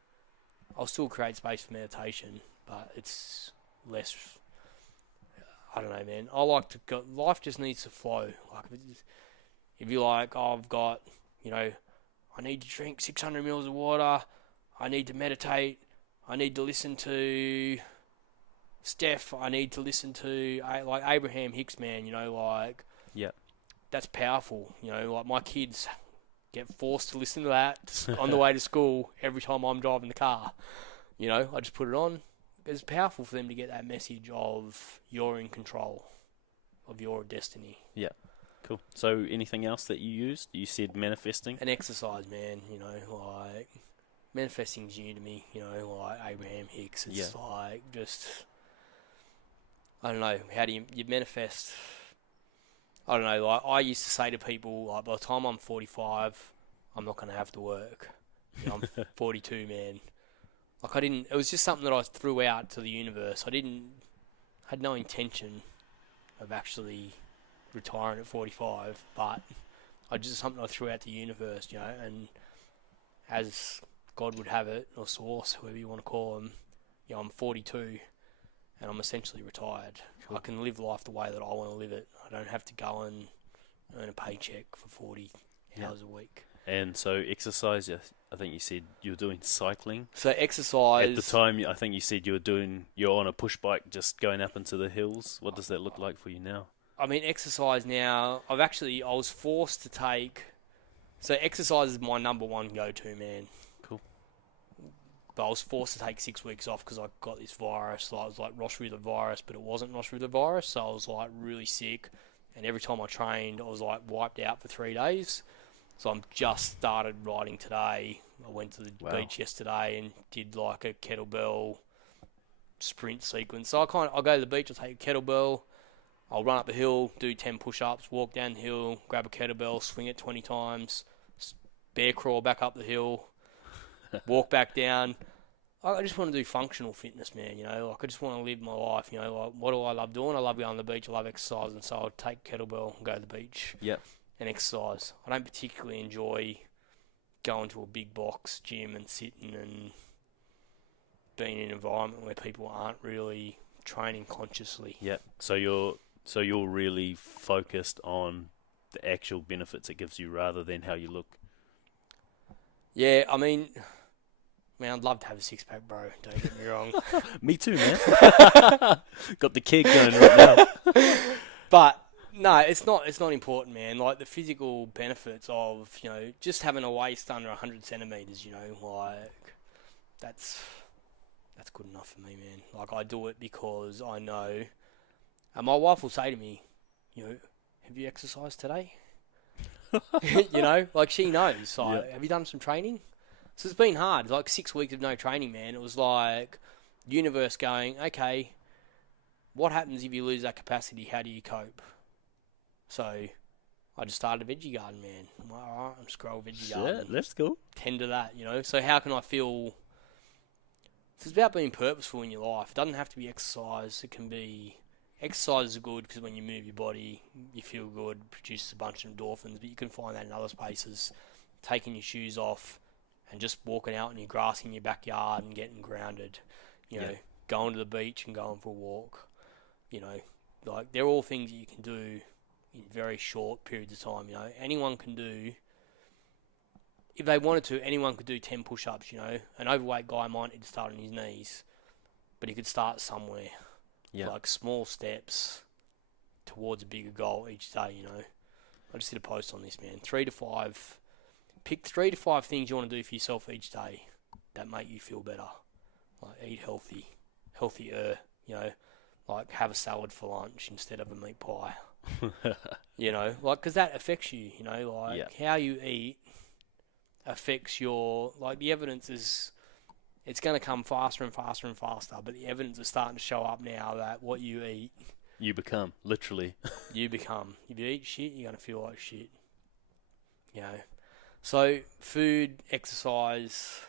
I'll still create space for meditation, but it's less. I don't know, man. I like to go. Life just needs to flow. Like, if you're like, oh, I've got, you know, I need to drink 600 mils of water. I need to meditate. I need to listen to Steph. I need to listen to like Abraham Hicks, man. You know, like, that's powerful. You know, like, my kids get forced to listen to that on the way to school every time I'm driving the car. You know, I just put it on. It's powerful for them to get that message of you're in control of your destiny. Yeah. Cool. So anything else that you used? You said manifesting? And exercise, man. You know, like, manifesting's new to me. You know, like Abraham Hicks. It's like, just, I don't know. How do you manifest? I don't know. Like, I used to say to people, like, by the time I'm 45, I'm not going to have to work. You know, I'm 42, man. Like, it was just something that I threw out to the universe. Had no intention of actually retiring at 45, but something I threw out to the universe, you know, and as God would have it, or source, whoever you want to call them, you know, I'm 42 and I'm essentially retired. Cool. I can live life the way that I want to live it. I don't have to go and earn a paycheck for 40 hours a week. And so exercise, I think you said you were doing cycling. So exercise. At the time, I think you said you're on a push bike just going up into the hills. What does that look like for you now? I mean, exercise now, I was forced to take, so exercise is my number one go-to, man. Cool. But I was forced to take 6 weeks off because I got this virus. Like, it was like Ross River virus, but it wasn't Ross River virus. So I was like really sick. And every time I trained, I was like wiped out for 3 days. So I'm just started riding today. I went to the beach yesterday and did like a kettlebell sprint sequence. So I'll go to the beach, I'll take a kettlebell, I'll run up the hill, do 10 push-ups, walk down the hill, grab a kettlebell, swing it 20 times, bear crawl back up the hill, walk back down. I just want to do functional fitness, man, you know. Like, I just want to live my life, you know. Like, what do I love doing? I love going to the beach, I love exercising, so I'll take kettlebell and go to the beach. Yep. And exercise. I don't particularly enjoy going to a big box gym and sitting and being in an environment where people aren't really training consciously. Yeah. So you're really focused on the actual benefits it gives you rather than how you look. Yeah, I mean, I'd love to have a six-pack, bro. Don't get me wrong. Me too, man. Got the keg going right now. But no, it's not important, man. Like, the physical benefits of, you know, just having a waist under 100 centimeters, you know, like, that's good enough for me, man. Like, I do it because I know, and my wife will say to me, you know, have you exercised today? You know, like, she knows. Like, have you done some training? So it's been hard. Like, 6 weeks of no training, man. It was like universe going, okay, what happens if you lose that capacity? How do you cope? So I just started a veggie garden, man. I'm like, all right, I'm just grow a veggie garden. Let's go. Tend to that, you know. So how can I feel? It's about being purposeful in your life. It doesn't have to be exercise. It can be, exercise is good because when you move your body, you feel good, produces a bunch of endorphins. But you can find that in other spaces. Taking your shoes off and just walking out in your grass in your backyard and getting grounded. You know, going to the beach and going for a walk. You know, like, they're all things that you can do in very short periods of time. You know, anyone can do, if they wanted to, anyone could do 10 push-ups, you know. An overweight guy might need to start on his knees, but he could start somewhere. Yeah. Like, small steps towards a bigger goal each day, you know. I just did a post on this, man. Pick 3 to 5 things you want to do for yourself each day that make you feel better. Like, eat healthier, you know. Like, have a salad for lunch instead of a meat pie. You know, like, because that affects you, you know, like, how you eat affects your, like, the evidence is, it's going to come faster and faster and faster, but the evidence is starting to show up now that what you eat, you become, literally. you become. If you eat shit, you're going to feel like shit, you know. So, food, exercise,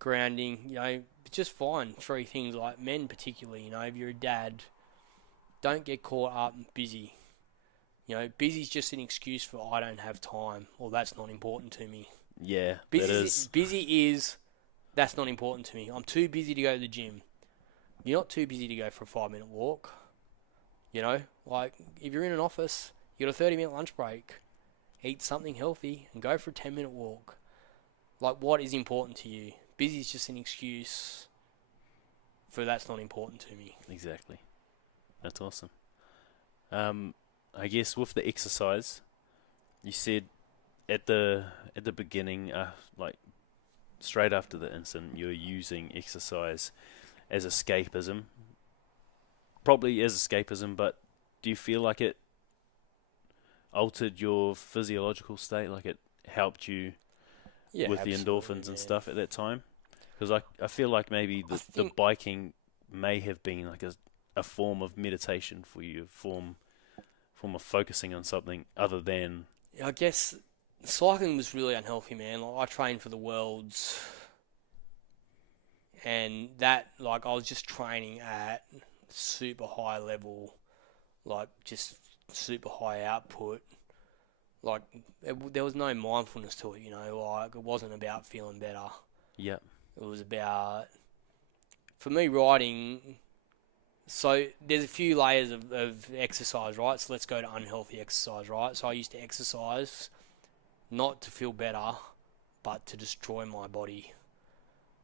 grounding, you know, just find 3 things. Like, men particularly, you know, if you're a dad, don't get caught up and busy. You know, busy's just an excuse for I don't have time, or that's not important to me. Yeah, Busy is, that's not important to me. I'm too busy to go to the gym. You're not too busy to go for a 5-minute walk. You know, like, if you're in an office, you got a 30-minute lunch break. Eat something healthy and go for a 10-minute walk. Like, what is important to you? Busy is just an excuse for that's not important to me. Exactly. That's awesome. I guess with the exercise, you said at the beginning, like, straight after the incident, you're using exercise as escapism. Probably as escapism, but do you feel like it altered your physiological state? Like, it helped you with the endorphins and stuff at that time? Because I feel like maybe the biking may have been like a form of meditation for you, a form of focusing on something other than... I guess cycling was really unhealthy, man. Like, I trained for the Worlds, and that, like, I was just training at super high level, like, just super high output. Like, there was no mindfulness to it, you know. Like, it wasn't about feeling better. Yeah. It was about, for me, riding. So there's a few layers of exercise, right? So let's go to unhealthy exercise, right? So I used to exercise not to feel better, but to destroy my body.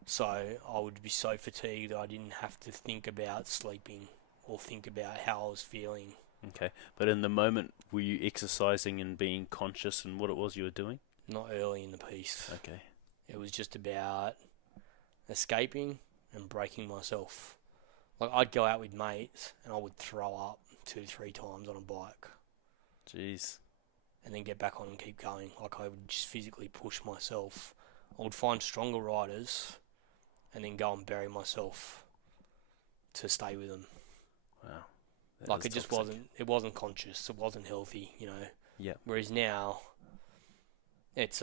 So I would be so fatigued that I didn't have to think about sleeping or think about how I was feeling. Okay. But in the moment, were you exercising and being conscious in what it was you were doing? Not early in the piece. Okay. It was just about, escaping and breaking myself. Like, I'd go out with mates and I would throw up 2-3 times on a bike Jeez. and then get back on and keep going. Like, I would just physically push myself. I would find stronger riders and then go and bury myself to stay with them. Wow. That Like, is it just toxic. wasn't conscious. It wasn't healthy, you know. Yeah. Whereas now, it's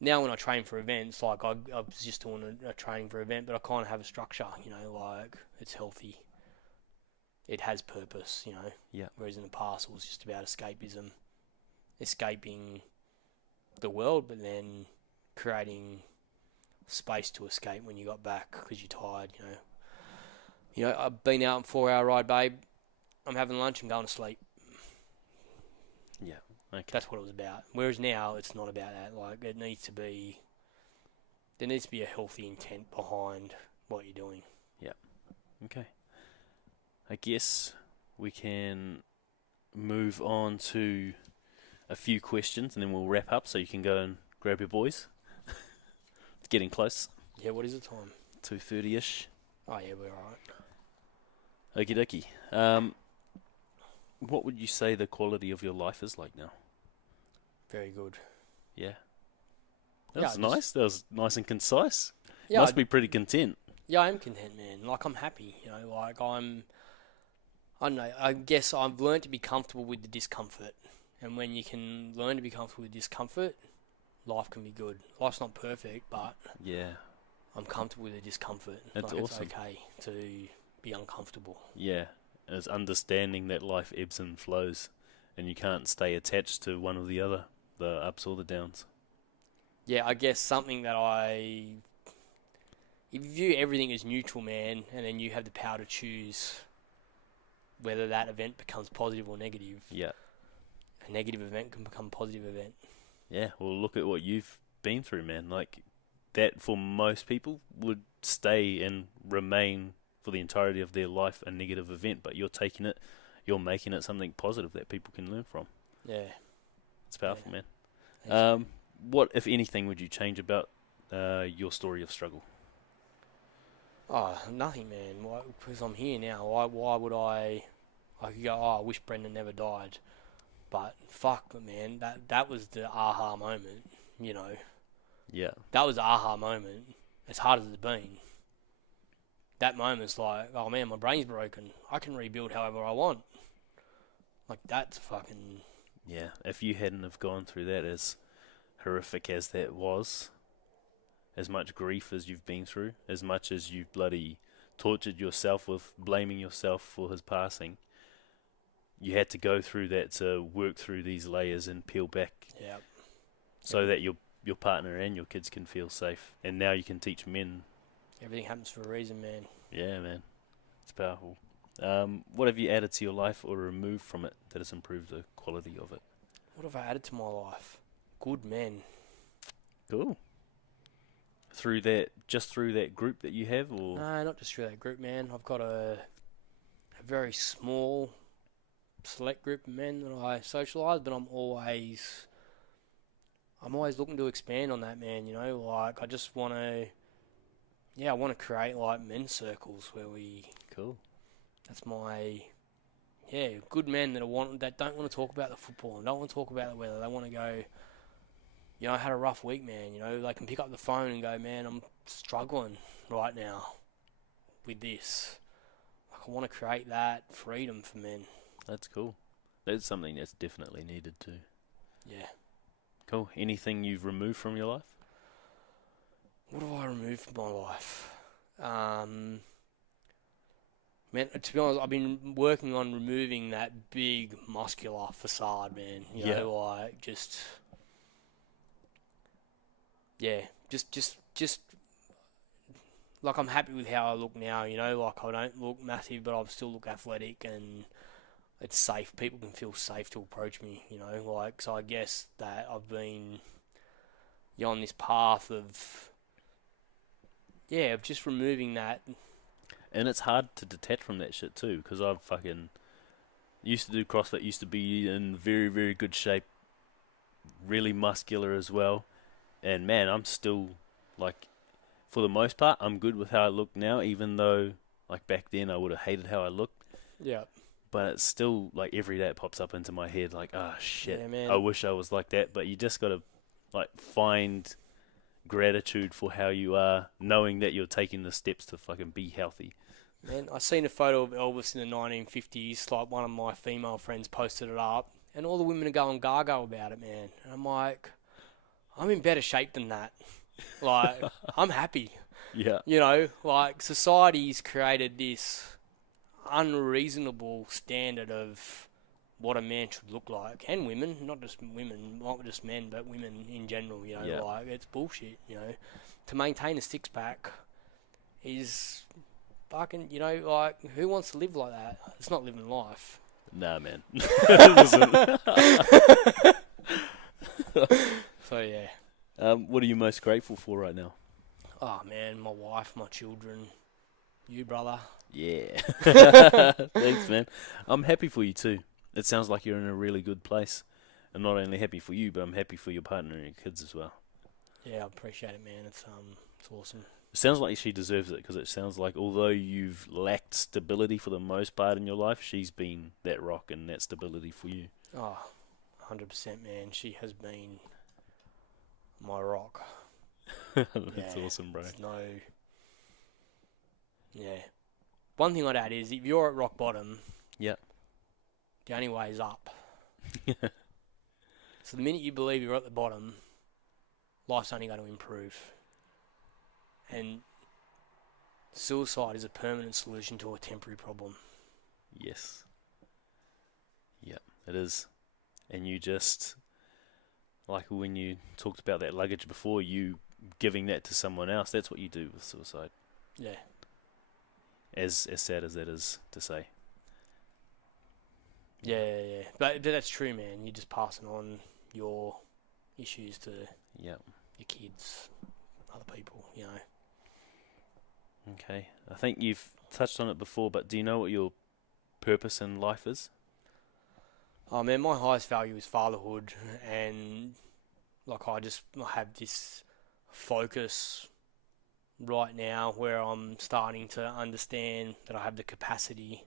now when I train for events, like I was just doing a training for an event, but I kind of have a structure, you know, like it's healthy. It has purpose, you know. Yeah. Whereas in the past, it was just about escapism, escaping the world, but then creating space to escape when you got back because you're tired, you know. You know, I've been out on a 4-hour ride, babe. I'm having lunch and going to sleep. Yeah. Okay. That's what it was about. Whereas now, it's not about that. Like, there needs to be a healthy intent behind what you're doing. Okay. I guess we can move on to a few questions and then we'll wrap up so you can go and grab your boys. It's getting close. Yeah, what is the time? 2:30ish. Oh, yeah, we're alright. Okie dokie. What would you say the quality of your life is like now? Very good. Yeah. That Yeah, was nice. That was nice and concise. Yeah, Must be pretty content. Yeah, I am content, man. Like, I'm happy, you know. Like, I don't know, I guess I've learned to be comfortable with the discomfort. And when you can learn to be comfortable with discomfort, life can be good. Life's not perfect, but Yeah. I'm comfortable with the discomfort. That's like, awesome. It's okay to be uncomfortable. Yeah. It's understanding that life ebbs and flows and you can't stay attached to one or the other, the ups or the downs. Yeah, I guess something that if you view everything as neutral, man, and then you have the power to choose whether that event becomes positive or negative. Yeah. A negative event can become a positive event. Yeah. Well, look at what you've been through, man. Like, that for most people would stay and remain for the entirety of their life a negative event, but you're making it something positive that people can learn from. Yeah. It's powerful, Yeah. man. What, if anything, would you change about your story of struggle? Oh, nothing, man. Because I'm here now. Why would I could go, oh, I wish Brendan never died. But fuck, man, that was the aha moment, you know. Yeah. That was the aha moment, as hard as it's been. That moment's like, oh man, my brain's broken. I can rebuild however I want. Like, that's fucking... Yeah. If you hadn't have gone through that, as horrific as that was, as much grief as you've been through, as much as you've bloody tortured yourself with blaming yourself for his passing, you had to go through that to work through these layers and peel back, Yeah. so that your partner and your kids can feel safe. And now you can teach men. Everything happens for a reason, man. Yeah, man. It's powerful. What have you added to your life or removed from it that has improved the quality of it? What have I added to my life? Good men. Cool. Through that group that you have, or No, not just through that group, man. I've got a very small, select group of men that I socialise, but I'm always looking to expand on that, man. You know, like, I just want to, I want to create like men's circles where cool. that's my, good men that don't want to talk about the football and don't want to talk about the weather. They want to go, you know, I had a rough week, man. You know, they can pick up the phone and go, man, I'm struggling right now with this. Like, I want to create that freedom for men. That's cool. That's something that's definitely needed too. Yeah. Cool. Anything you've removed from your life? What have I removed from my life? Man, to be honest, I've been working on removing that big muscular facade, man. You know, like, just like, I'm happy with how I look now, you know, like, I don't look massive, but I still look athletic and it's safe. People can feel safe to approach me, you know, like, so I guess that I've been, on this path of just removing that. And it's hard to detach from that shit too, because I've fucking used to do CrossFit, used to be in very, very good shape, really muscular as well. And man, I'm still like for the most part, I'm good with how I look now, even though, like, back then I would have hated how I looked. Yeah. But it's still, like, every day it pops up into my head, like, ah, shit, Yeah, man. I wish I was like that. But you just got to, like, find gratitude for how you are, knowing that you're taking the steps to fucking be healthy. Man, I seen a photo of Elvis in the 1950s, like one of my female friends posted it up, and all the women are going gaga about it, man. And I'm like, I'm in better shape than that. Like, I'm happy. Yeah. You know, like, society's created this unreasonable standard of what a man should look like, and women, not just women, not just men, but women in general, you know, Yeah. like, it's bullshit, you know. To maintain a six-pack is fucking, you know, like, who wants to live like that? It's not living life. Nah, man. So, yeah. What are you most grateful for right now? Oh, man, my wife, my children, you, brother. Yeah. Thanks, man. I'm happy for you too. It sounds like you're in a really good place. I'm not only happy for you, but I'm happy for your partner and your kids as well. Yeah, I appreciate it, man. It's awesome. It sounds like she deserves it, because it sounds like although you've lacked stability for the most part in your life, she's been that rock and that stability for you. Oh, 100%, man. She has been my rock. That's awesome, bro. Yeah. One thing I'd add is, if you're at rock bottom, Yeah. the only way is up. So the minute you believe you're at the bottom, life's only going to improve. And suicide is a permanent solution to a temporary problem. Yes. Yeah, it is. And you just, like when you talked about that luggage before, you giving that to someone else, that's what you do with suicide. Yeah. As sad as that is to say. Yeah. But that's true, man. You're just passing on your issues to Yeah. your kids, other people, you know. Okay. I think you've touched on it before, but do you know what your purpose in life is? Oh, man, my highest value is fatherhood, and like I have this focus right now where I'm starting to understand that I have the capacity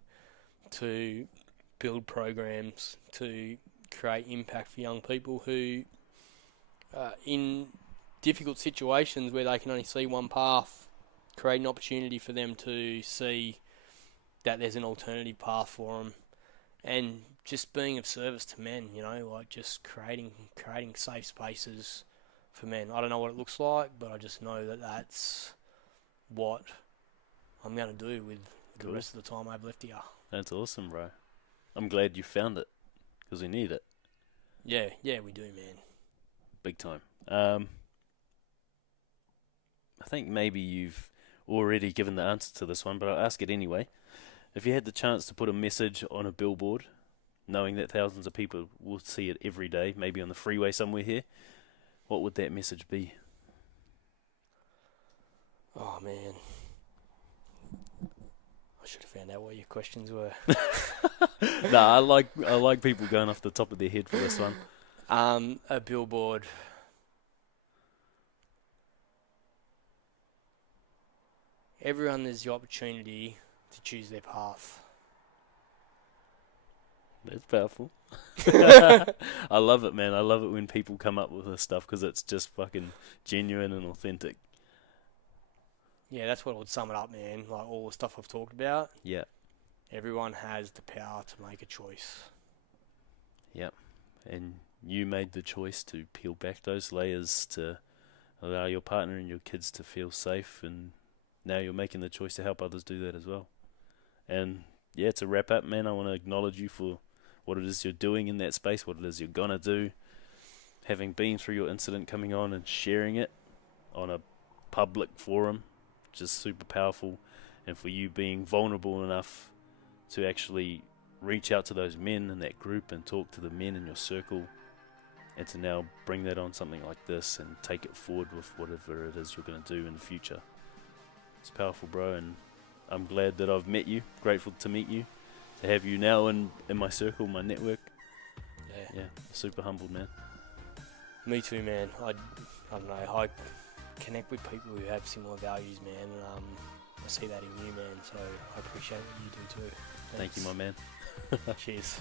to build programs to create impact for young people who in difficult situations where they can only see one path, create an opportunity for them to see that there's an alternative path for them, and just being of service to men, you know, like just creating safe spaces for men. I don't know what it looks like, but I just know that that's what I'm going to do with the rest of the time I've left here. That's awesome, bro. I'm glad you found it, because we need it. Yeah, we do, man. Big time. I think maybe you've already given the answer to this one, but I'll ask it anyway. If you had the chance to put a message on a billboard, knowing that thousands of people will see it every day, maybe on the freeway somewhere here, what would that message be? Oh, man. I should have found out what your questions were. Nah, I like people going off the top of their head for this one. A billboard. Everyone has the opportunity to choose their path. That's powerful. I love it, man. I love it when people come up with this stuff, because it's just fucking genuine and authentic. Yeah, that's what would sum it up, man. Like all the stuff I've talked about. Yeah. Everyone has the power to make a choice. Yep. And you made the choice to peel back those layers to allow your partner and your kids to feel safe, and now you're making the choice to help others do that as well. And yeah, to wrap up, man, I want to acknowledge you for what it is you're doing in that space, what it is you're going to do, having been through your incident, coming on and sharing it on a public forum, just super powerful, and for you being vulnerable enough to actually reach out to those men in that group and talk to the men in your circle, and to now bring that on something like this and take it forward with whatever it is you're going to do in the future. It's powerful, bro, and I'm glad that I've met you, grateful to meet you, to have you now in my circle, my network. Yeah, super humbled, man. Me too, man. I don't know. connect with people who have similar values, man. And I see that in you, man. So I appreciate what you do too. Thank you, my man. Cheers.